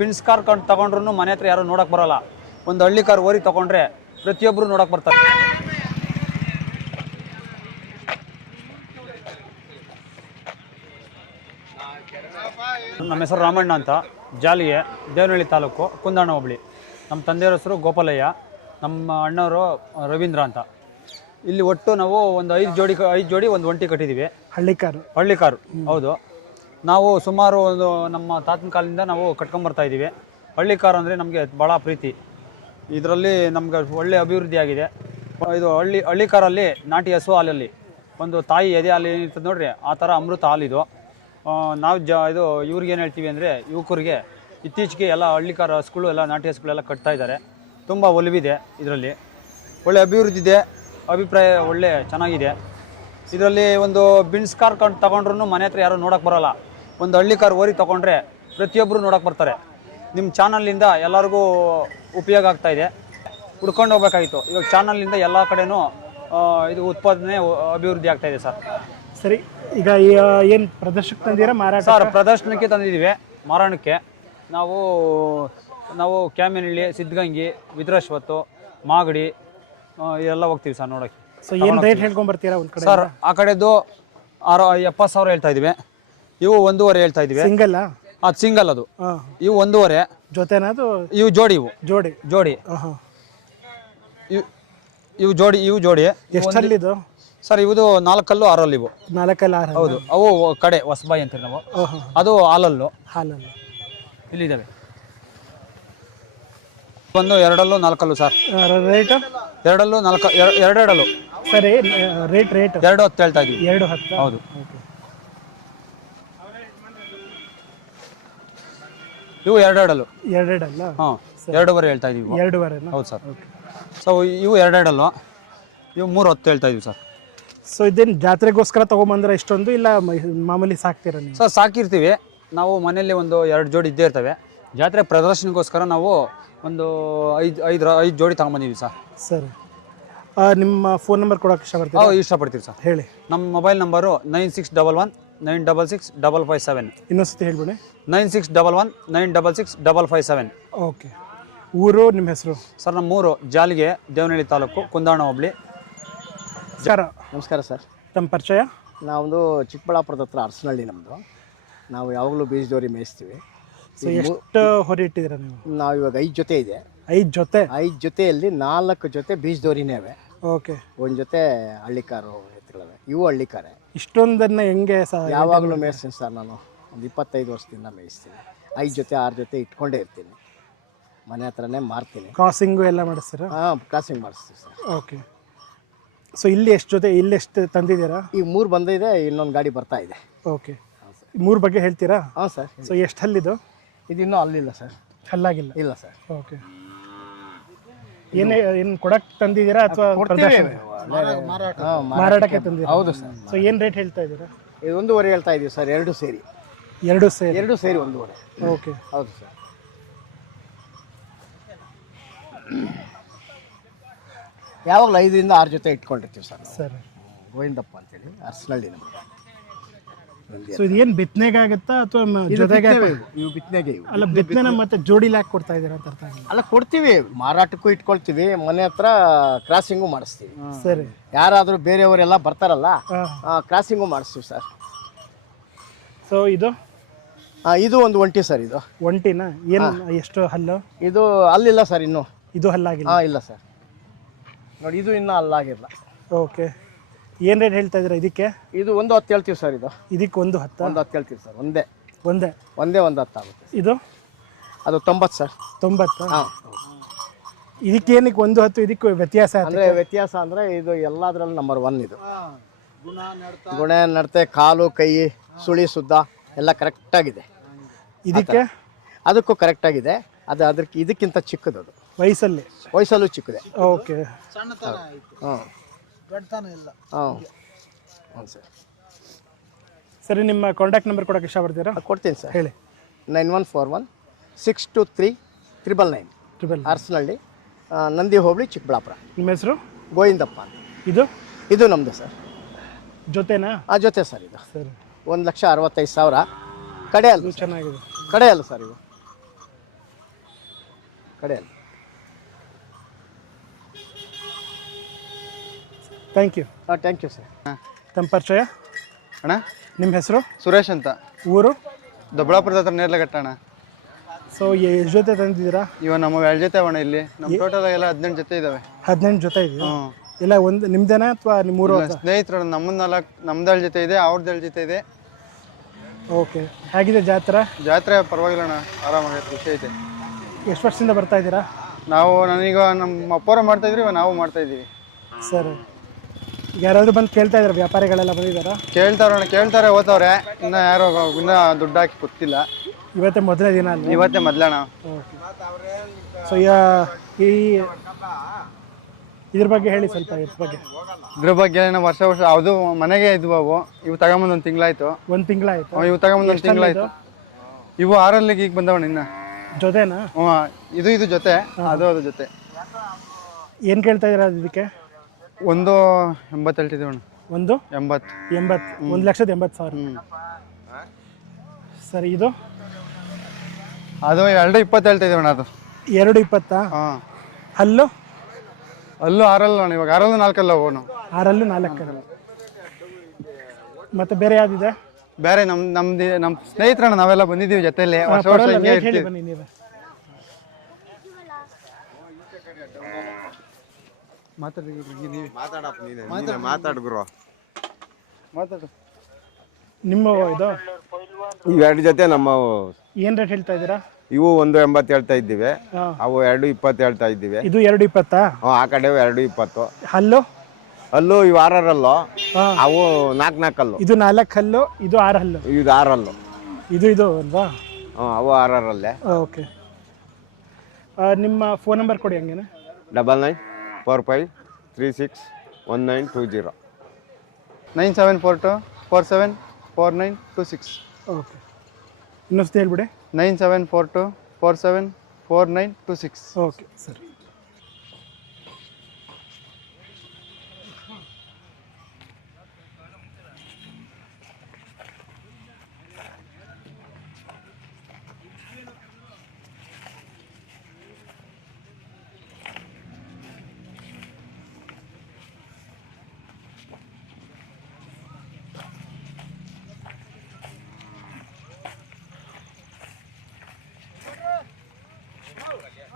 Bins car ಕಂಡು ತಗೊಂಡ್ರು ಮನೆ ಹತ್ರ ಯಾರು ನೋಡಕ್ ಬರಲ್ಲ. ಒಂದು ಹಳ್ಳಿ ಕಾರ್ ಓರಿ ತಗೊಂಡ್ರೆ ಪ್ರತಿಯೊಬ್ರು ನೋಡಕ್ ಬರ್ತಾರೆ. ನಮ್ಮ ಹೆಸರು ರಾಮಣ್ಣ ಅಂತ ಜಾಲಿಗೆ ದೇವನಹಳ್ಳಿ ತಾಲೂಕು ಕುಂದಾಣ ಹೋಬಳಿ. ನಮ್ಮ ತಂದೆಯವ್ರ ಹೆಸರು ಗೋಪಾಲಯ್ಯ ನಮ್ಮ ಅಣ್ಣವರು ರವೀಂದ್ರ ಅಂತ. ಇಲ್ಲಿ ಒಟ್ಟು ನಾವು ಒಂದು ಐದು ಜೋಡಿ ಐದು ಜೋಡಿ ಒಂದು ಒಂಟಿ ಕಟ್ಟಿದ್ದೀವಿ ಹಳ್ಳಿ ಕಾರು. ಹಳ್ಳಿ ಕಾರು ಹೌದು. ನಾವು ಸುಮಾರು ಒಂದು ನಮ್ಮ ತಾತನ ಕಾಲದಿಂದ ನಾವು ಕಟ್ಕೊಂಬರ್ತಾ ಇದ್ದೀವಿ. ಹಳ್ಳಿ ಕಾರು ಅಂದರೆ ನಮಗೆ ಭಾಳ ಪ್ರೀತಿ. ಇದರಲ್ಲಿ ನಮ್ಗೆ ಒಳ್ಳೆ ಅಭಿವೃದ್ಧಿ ಆಗಿದೆ. ಇದು ಹಳ್ಳಿ ಹಳ್ಳಿ ಕಾರಲ್ಲಿ ನಾಟಿ ಹಸು ಹಾಲಲ್ಲಿ, ಒಂದು ತಾಯಿ ಎದೆ ಹಾಲು ಏನಿರ್ತದೆ ನೋಡ್ರಿ, ಆ ಥರ ಅಮೃತ ಹಾಲಿದು ನಾವು ಜ, ಇದು ಇವ್ರಿಗೆ ಏನು ಹೇಳ್ತೀವಿ ಅಂದರೆ, ಯುವಕರಿಗೆ ಇತ್ತೀಚೆಗೆ ಎಲ್ಲ ಹಳ್ಳಿ ಕಾರ ಹಸುಗಳು ಎಲ್ಲ, ನಾಟಿ ಹಸುಗಳೆಲ್ಲ ಕಟ್ತಾ ಇದ್ದಾರೆ. ತುಂಬ ಒಲವಿದೆ ಇದರಲ್ಲಿ. ಒಳ್ಳೆ ಅಭಿವೃದ್ಧಿ ಇದೆ, ಅಭಿಪ್ರಾಯ ಒಳ್ಳೆ, ಚೆನ್ನಾಗಿದೆ. ಇದರಲ್ಲಿ ಒಂದು ಬಿನ್ಸ್ ಕಾರ್ ಕಂಡು ತಗೊಂಡ್ರು ಮನೆ ಹತ್ರ ಯಾರೂ ನೋಡೋಕ್ಕೆ ಬರಲ್ಲ. ಒಂದು ಹಳ್ಳಿ ಕಾರ್ ಓರಿ ತಗೊಂಡ್ರೆ ಪ್ರತಿಯೊಬ್ಬರು ನೋಡೋಕೆ ಬರ್ತಾರೆ. ನಿಮ್ಮ ಚಾನಲ್ನಿಂದ ಎಲ್ಲರಿಗೂ ಉಪಯೋಗ ಆಗ್ತಾ ಇದೆ. ಹುಡ್ಕೊಂಡು ಹೋಗ್ಬೇಕಾಗಿತ್ತು. ಇವಾಗ ಚಾನಲ್ನಿಂದ ಎಲ್ಲ ಕಡೆನೂ ಇದು ಉತ್ಪಾದನೆ ಅಭಿವೃದ್ಧಿ ಆಗ್ತಾ ಇದೆ ಸರ್. ಸರಿ ಈಗ ಏನು ಪ್ರದರ್ಶಕ ತಂದಿರಾ ಮಾರಾಟ ಸರ್ ಪ್ರದರ್ಶನಕ್ಕೆ ತಂದಿದ್ದೀವಿ ಮಾರಾಣಕ್ಕೆ. ನಾವು ನಾವು ಕ್ಯಾಮಿನಹಳ್ಳಿ ಸಿದ್ಧಗಂಗಿ ವಿದ್ರಾಶ್ವತ್ತು ಮಾಗಡಿ ಎಲ್ಲ ಹೋಗ್ತೀವಿ ಸರ್ ನೋಡೋಕ್ಕೆ ಸೊ ಏನು ರೇಟ್ ಹೇಳ್ಕೊಂಬರ್ತೀರಾ ಒಂದ್ ಕಡೆ ಸರ್ ಆ ಕಡೆದು ಆರು ಎಪ್ಪತ್ತು ಸಾವಿರ ಹೇಳ್ತಾ ಇದೀವಿ ಇವು ಒಂದೂವರೆ ಹೇಳ್ತಾ ಇದೀವಿ ಸಿಂಗಲ್ ಅದು ಸಿಂಗಲ್ ಅದು. ಇವು ಒಂದೂವರೆ. ಜೊತೆನಾ ಅದು? ಇವು ಜೋಡಿ ಇವು. ಜೋಡಿ. ಜೋಡಿ. ಇವು ಇವು ಜೋಡಿ ಇವು ಜೋಡಿ. ಎಷ್ಟಲ್ಲಿದು ಸರ್ ಇವುದು ನಾಲ್ಕಲ್ಲು ಆರಲ್ಲಿ ಇವು. ನಾಲ್ಕಲ್ಲ ಆರು ಹೌದು. ಅವು ಕಡೆ ಹೊಸಬಾಯಿ ಅಂತೀವಿ ನಾವು. ಓಹೋ ಅದು ಹಾಲಲ್ಲು. ಹಾಲಲ್ಲಿ. ಇಲ್ಲಿದ್ದಾವೆ ಒಂದು ಎರಡಲ್ಲೂ ನಾಲ್ಕಲ್ಲು ಸರ್. ರೇಟ್? ಎರಡಲ್ಲೂ ನಾಲ್ಕು ಎರಡೆರಡಲ್ಲು. ಸರಿ ರೇಟ್ ರೇಟ್? ಎರಡು ಹತ್ತು ಹೇಳ್ತಾ ಇದೀವಿ ಎರಡು ಹತ್ತು. ಹೌದು. ಇವು ಎರಡೆರಡಲ್ಲು? ಎರಡೆರಡಲ್ಲ? ಹಾಂ ಎರಡೂವರೆ ಹೇಳ್ತಾ ಇದೀವಿ ಎರಡೂವರೆ ಹೌದು ಸರ್. ಸೊ ಇವು ಎರಡೆರಡಲ್ಲು. ಇವು ಮೂರು ಹೊತ್ತು ಹೇಳ್ತಾ ಇದೀವಿ ಸರ್. ಸೊ ಇದೇನು ಜಾತ್ರೆಗೋಸ್ಕರ ತೊಗೊಂಬಂದ್ರೆ ಇಷ್ಟೊಂದು ಇಲ್ಲ ಮ- ಮಾಮೂಲಿ ಸಾಕ್ತೀರ ನೀವು? ಸರ್ ಸಾಕಿರ್ತೀವಿ. ನಾವು ಮನೆಯಲ್ಲಿ ಒಂದು ಎರಡು ಜೋಡಿ ಇದ್ದೇ ಇರ್ತವೆ. ಜಾತ್ರೆ ಪ್ರದರ್ಶನಕ್ಕೋಸ್ಕರ ನಾವು ಒಂದು ಐದು ಐದು ಐದು ಜೋಡಿ ತಗೊಂಬಂದಿದ್ದೀವಿ ಸರ್. ಸರಿ. ಆ, ನಿಮ್ಮ ಫೋನ್ ನಂಬರ್ ಕೊಡೋಕೆ ಇಷ್ಟಪಡ್ತೀರಾ? ನಾವು ಇಷ್ಟಪಡ್ತೀವಿ ಸರ್. ಹೇಳಿ. ನಮ್ಮ mobile number nine six double one nine double six double five seven. ಇನ್ನೊಂದ್ಸತಿ ಹೇಳ್ಬಿಡಿ. Nine six double one nine double six double five seven. Okay. ಊರು ನಿಮ್ಮ ಹೆಸರು? ಸರ್ ನಮ್ಮ ಮೂರು ಜಾಲಿಗೆ ದೇವನಹಳ್ಳಿ ತಾಲೂಕು ಕುಂದಾಣ ಹೋಬಳಿ ಸರ್ ನಮಸ್ಕಾರ ಸರ್. ತಮ್ಮ ಪರಿಚಯ? ನಾವೊಂದು ಚಿಕ್ಕಬಳ್ಳಾಪುರದ ಹತ್ರ ಅರಸನಹಳ್ಳಿ ನಮ್ಮದು ನಾವು ಯಾವಾಗಲೂ ಬೀಜದೋರಿ ಮೇಯಿಸ್ತೀವಿ. ಸೊ ಎಷ್ಟು ಹೊರ ಇಟ್ಟಿದ್ದೀರಾ ನೀವು? ನಾವು ಇವಾಗ ಐದು ಜೊತೆ ಇದೆ. ಐದು ಜೊತೆ? ಐದು ಜೊತೆಯಲ್ಲಿ ನಾಲ್ಕು ಜೊತೆ ಬೀಜದೋರಿನೇ ಅವೆ ಓಕೆ. ಒಂದು ಜೊತೆ ಹಳ್ಳಿಕಾರು ಎತ್ತುಗಳವೆ ಇವು ಹಳ್ಳಿಕಾರೆ. ಇಷ್ಟೊಂದನ್ನ ಹೆಂಗೆ ಸರ್ ಯಾವಾಗಲೂ ಮೇಯಿಸ್ತೀನಿ ಸರ್ ನಾನು ಒಂದು ಇಪ್ಪತ್ತೈದು ವರ್ಷದಿಂದ ಮೇಯಿಸ್ತೀನಿ. ಐದು ಜೊತೆ ಆರು ಜೊತೆ ಇಟ್ಕೊಂಡೇ ಇರ್ತೀನಿ. ಮನೆ ಹತ್ರನೇ ಮಾರ್ತೀನಿ. ಕ್ರಾಸಿಂಗು ಎಲ್ಲ ಮಾಡಿಸ್ತೀರಾ? ಹಾಂ ಕ್ರಾಸಿಂಗ್ ಮಾಡಿಸ್ತೀವಿ ಸರ್. ಓಕೆ ಸೊ ಇಲ್ಲಿ ಎಷ್ಟು ಜೊತೆ ಇಲ್ಲಿ ಎಷ್ಟು ತಂದಿದ್ದೀರಾ? ಈಗ ಮೂರು ಬಂದಿದೆ ಇನ್ನೊಂದು ಗಾಡಿ ಬರ್ತಾ ಇದೆ. ಓಕೆ ಮೂರು ಬಗ್ಗೆ ಹೇಳ್ತೀರಾ? ಹಾಂ ಸರ್. ಸೊ ಎಷ್ಟು ಹಲ್ಲಿದು? ಇದು ಇನ್ನೂ ಅಲ್ಲಿಲ್ಲ ಸರ್. ಹಲ್ಲಾಗಿಲ್ಲ. ಇಲ್ಲ ಸರ್. ಓಕೆ ಏನೇ ಏನು ಕೊಡಕ್ಕೆ ತಂದಿದ್ದೀರಾ ಅಥವಾ ಹಾಂ ಮಾರಾಟಕ್ಕೆ ತಂದಿದ್ದೀರಾ? ಹೌದು ಸರ್. ಸೊ ಏನ್ ರೇಟ್ ಹೇಳ್ತಾ ಇದ್ದೀರಾ? ಇದು ಒಂದೂವರೆ ಹೇಳ್ತಾ ಇದೀವಿ ಸರ್ ಎರಡು ಸೇರಿ. ಎರಡು ಸೇರಿ? ಎರಡು ಸೇರಿ ಒಂದೂವರೆ. ಓಕೆ. ಹೌದು ಸರ್. ಯಾವಾಗಲೂ ಐದರಿಂದ ಆರು ಜೊತೆ ಇಟ್ಕೊಂಡಿರ್ತೀವಿ ಸರ್ ಸರ್. ಗೋವಿಂದಪ್ಪ ಅಂತೇಳಿ ಅರಸನಹಳ್ಳಿ ನಮಗೆ. ಸೊ ಇದು ಬಿತ್ತನೆಗೆ ಆಗುತ್ತಾ ಅಥವಾ ಜೊತೆಗೆ ಇವು ಬಿತ್ತನೆಗೆ ಇವು. ಅಲ್ಲ ಬಿತ್ತನೆ. ಮತ್ತೆ ಜೋಡಿ ಹಾಕಿ ಕೊಡ್ತಾ ಇದ್ದೀರಾ ಅಂತ ಅರ್ಥ ಆಗಿಲ್ಲ ಅಲ್ಲ ಕೊಡ್ತೀವಿ. ಮಾರಾಟಕ್ಕೂ ಇಟ್ಕೊಳ್ತೀವಿ. ಮನೆ ಹತ್ರ ಕ್ರಾಸಿಂಗು ಮಾಡಿಸ್ತೀವಿ. ಸರಿ. ಯಾರಾದರೂ ಬೇರೆಯವರೆಲ್ಲ ಬರ್ತಾರಲ್ಲ ಕ್ರಾಸಿಂಗು ಮಾಡಿಸ್ತೀವಿ ಸರ್. ಸೊ ಇದು? ಆ, ಇದು ಒಂದು ಒಂಟಿ ಸರ್ ಇದು. ಒಂಟಿನ? ಏನು ಎಷ್ಟು ಹಲ್ಲು? ಇದು ಅಲ್ಲಿಲ್ಲ ಸರ್ ಇನ್ನು. ಇದು ಹಲ್ಲಾಗಿಲ್ಲ? ಹಾಂ ಇಲ್ಲ ಸರ್. ನೋಡಿ ಇದು ಇನ್ನೂ ಅಲ್ಲಾಗಿಲ್ಲ ಓಕೆ ಏನು ರೇಟ್ ಹೇಳ್ತಾ ಇದ್ದೀರಾ ಇದಕ್ಕೆ? ಇದು ಒಂದು ಹತ್ತು ಹೇಳ್ತೀವಿ ಸರ್ ಇದು. ಇದಕ್ಕೆ ಒಂದು ಹತ್ತು? ಒಂದು ಹತ್ತು ಹೇಳ್ತೀವಿ ಸರ್ ಒಂದೇ. ಒಂದೇ? ಒಂದೇ ಒಂದು ಹತ್ತು ಆಗುತ್ತೆ ಇದು? ಅದು ತೊಂಬತ್ತು ಸರ್. ತೊಂಬತ್ತು? ಹಾಂ. ಇದಕ್ಕೆ ಏನಕ್ಕೆ ಒಂದು ಹತ್ತು ಇದಕ್ಕೆ ವ್ಯತ್ಯಾಸ ಅಂದರೆ ವ್ಯತ್ಯಾಸ ಅಂದರೆ ಇದು ಎಲ್ಲದರಲ್ಲಿ ನಂಬರ್ ಒನ್ ಇದು. ಗುಣ ನಡತೆ ಕಾಲು ಕೈ ಸುಳಿ ಸುದ್ದ ಎಲ್ಲ ಕರೆಕ್ಟಾಗಿದೆ ಇದಕ್ಕೆ? ಅದಕ್ಕೂ ಕರೆಕ್ಟಾಗಿದೆ ಅದು ಅದಕ್ಕೆ ಇದಕ್ಕಿಂತ ಚಿಕ್ಕದದು ಅದು. ವಯಸ್ಸಲ್ಲಿ? ವಯಸ್ಸಲ್ಲೂ ಚಿಕ್ಕದೆ. ಓಕೆ. ಹಾಂ ಹಾಂ. ಹ್ಞೂ ಸರ್. ಸರಿ ನಿಮ್ಮ ಕಾಂಟ್ಯಾಕ್ಟ್ ನಂಬರ್ ಕೊಡೋಕೆ ಇಷ್ಟಪಡ್ತೀರಾ? ಕೊಡ್ತೀನಿ ಸರ್. ಹೇಳಿ. Nine one four one six two three triple nine. Triple Arasanahalli ಆ, ನಂದಿ ಹೋಬಳಿ ಚಿಕ್ಕಬಳ್ಳಾಪುರ. ನಿಮ್ಮ ಹೆಸರು? ಗೋವಿಂದಪ್ಪ ಅಂತ. ಇದು? ಇದು ನಮ್ಮದು ಸರ್. ಜೊತೆನಾ? ಆ ಜೊತೆ ಸರ್ ಇದು. ಸರಿ. ಒಂದು ಲಕ್ಷ ಅರವತ್ತೈದು ಸಾವಿರ. ಕಡೆ ಅಲ್ಲ ಇದು ಚೆನ್ನಾಗಿದೆ. ಕಡೆ ಅಲ್ಲ ಸರ್ ಇವು ಕಡೆಯಲ್ಲಿ ಥ್ಯಾಂಕ್ ಯು ಹಾಂ ಥ್ಯಾಂಕ್ ಯು ಸರ್ ತಮ್ಮ ಪರಿಚಯ? ಅಣ್ಣ? ನಿಮ್ಮ ಹೆಸರು? ಸುರೇಶ್ ಅಂತ. ಊರು? ದೊಬ್ಬಳಾಪುರದ ಹತ್ರ ನೇರ್ಲಘಟ್ಟ ಅಣ್ಣ. ಸೊ ಎಷ್ಟು ಜೊತೆ ತಂದಿದ್ದೀರಾ? ಇವಾಗ ನಮ್ಮ ಎರಡು ಜೊತೆ ಅಣ್ಣ ಇಲ್ಲಿ. ನಮ್ಮ ಟೋಟಲ್ ಎಲ್ಲ ಹದಿನೆಂಟು ಜೊತೆ ಇದ್ದಾವೆ ಹದಿನೆಂಟು ಜೊತೆ ಇದೆ. ಇಲ್ಲ ಒಂದು ನಿಮ್ದೇನಾ ಅಥವಾ ನಿಮ್ಮ ಊರು ಸ್ನೇಹಿತರು ನಮ್ಮ ನಾಲ್ಕು ನಮ್ದೇಳು ಜೊತೆ ಇದೆ ಅವ್ರದ್ದು ಜೊತೆ ಇದೆ. ಓಕೆ ಹೇಗಿದೆ ಜಾತ್ರೆ? ಜಾತ್ರೆ ಪರವಾಗಿಲ್ಲ ಅಣ್ಣ ಆರಾಮಾಗೈತೆ ಖುಷಿ ಐತೆ ಎಷ್ಟು ವರ್ಷದಿಂದ ಬರ್ತಾ ಇದ್ದೀರಾ? ನಾವು ನನಗೀಗ ನಮ್ಮ ಅಪ್ಪರು ಮಾಡ್ತಾ ಇದ್ರಿ ಇವಾಗ ನಾವು ಮಾಡ್ತಾ ಇದ್ದೀವಿ. ಸರ್ ಯಾರಾದರೂ ಬಂದು ಕೇಳ್ತಾ ಇದ್ದಾರೆ ವ್ಯಾಪಾರಿಗಳೆಲ್ಲ ಬಂದಿದಾರ ಕೇಳ್ತಾರೋಣ ಕೇಳ್ತಾರೆ ಓದ್ತವ್ರೆ. ಇನ್ನ ಯಾರು ಇನ್ನ ದುಡ್ಡು ಹಾಕಿ ಗೊತ್ತಿಲ್ಲ ಇವತ್ತೇ ಮೊದಲನೇ ದಿನ ಅಲ್ಲ ಇವತ್ತೇ ಮೊದ್ಲಣ ಸೊ ಈ ಇದ್ರ ಬಗ್ಗೆ ಹೇಳಿ ಸ್ವಲ್ಪ ಇದ್ರ ಬಗ್ಗೆ. ಇದ್ರ ಬಗ್ಗೆ ನಾವು ವರ್ಷ ವರ್ಷ ಅದು ಮನೆಗೆ ಇದ್ವು ಅವು. ಇವು ತಗೊಂಬಂದು ಒಂದು ತಿಂಗಳಾಯ್ತು. ಒಂದು ತಿಂಗಳಾಯ್ತು? ಇವು ತಗೊಂಬಂದು ಒಂದು ತಿಂಗಳಾಯ್ತು. ಇವು ಆರಲ್ಲಿ ಈಗ ಬಂದವಣ್ಣ ಇನ್ನ. ಜೊತೆನಾ? ಹ್ಞೂ ಇದು ಇದು ಜೊತೆ. ಅದು ಅದು ಜೊತೆ. ಏನು ಕೇಳ್ತಾ ಇದ್ದೀರಾ ಇದಕ್ಕೆ? ಒಂದು ಎಂಬತ್ತು ಹೇಳ್ತಿದ್ದೀವಿ ಅಣ್ಣ. ಒಂದು? ಎಂಬತ್ತು. ಎಂಬತ್ತು. ಒಂದು ಲಕ್ಷದ ಎಂಬತ್ತು ಸಾವಿರ. ಹ್ಞೂ ಸರಿ ಇದು? ಅದು ಎರಡು ಇಪ್ಪತ್ತು ಹೇಳ್ತಿದ್ದೀವಿ ಅಣ್ಣ ಅದು. ಎರಡು ಇಪ್ಪತ್ತಾ? ಹಾಂ. ಹಲ್ಲು? ಅಲ್ಲೂ ಆರಲ್ಲ ಅಣ್ಣ ಇವಾಗ ಆರಲ್ಲೂ ನಾಲ್ಕಲ್ಲ ಅವನು ಆರಲ್ಲೂ ನಾಲ್ಕಲ್ಲ. ಮತ್ತೆ ಬೇರೆ ಯಾವ್ದಿದೆ? ಬೇರೆ ನಮ್ ನಮ್ದು ನಮ್ಮ ಸ್ನೇಹಿತರಣ್ಣ ನಾವೆಲ್ಲ ಬಂದಿದ್ದೀವಿ ಜೊತೆಯಲ್ಲಿ. ವರ್ಷ ವರ್ಷ ಬನ್ನಿ ಹಿಂಗೆ ಇರ್ತೀವಿ ಬನ್ನಿ ನೀವೇ ಮಾತಾಡು ನಿಮ್ಮ ಇದು? ಇವೆರಡು ಜೊತೆ ನಮ್ಮ ಏನು ರೇಟ್ ಹೇಳ್ತಾ ಇದ್ದೀರಾ? ಇವು ಒಂದು ಎಂಬತ್ತು ಹೇಳ್ತಾ ಇದ್ದೀವಿ. ಹಾಂ. ಅವು ಎರಡು ಇಪ್ಪತ್ತು ಹೇಳ್ತಾ ಇದ್ದೀವಿ. ಇದು ಎರಡು ಇಪ್ಪತ್ತಾ? ಹ್ಮ್, ಆ ಕಡೆ ಎರಡು ಇಪ್ಪತ್ತು. ಹಲ್ಲು? ಅಲ್ಲೂ ಇವು ಆರರಲ್ಲೋ. ಹಾಂ. ಅವು ನಾಲ್ಕು ನಾಲ್ಕಲ್ಲು. ಇದು ನಾಲ್ಕು ಹಲ್ಲು ಇದು ಆರು ಹಲ್ಲು? ಇದು ಆರಲ್ಲು. ಇದು ಇದು ಅಲ್ವಾ? ಹ್ಞೂ ಅವು ಆರಲ್ಲೇ ಓಕೆ. ನಿಮ್ಮ ಫೋನ್ ನಂಬರ್ ಕೊಡಿ ಹಂಗೇನೆ. Double nine four five three six one nine two zero nine seven four two four seven four nine two six okay ಇನ್ನೊಂದು ಹೇಳ್ಬಿಡಿ. Nine seven four two four seven four nine two six okay ಸರಿ.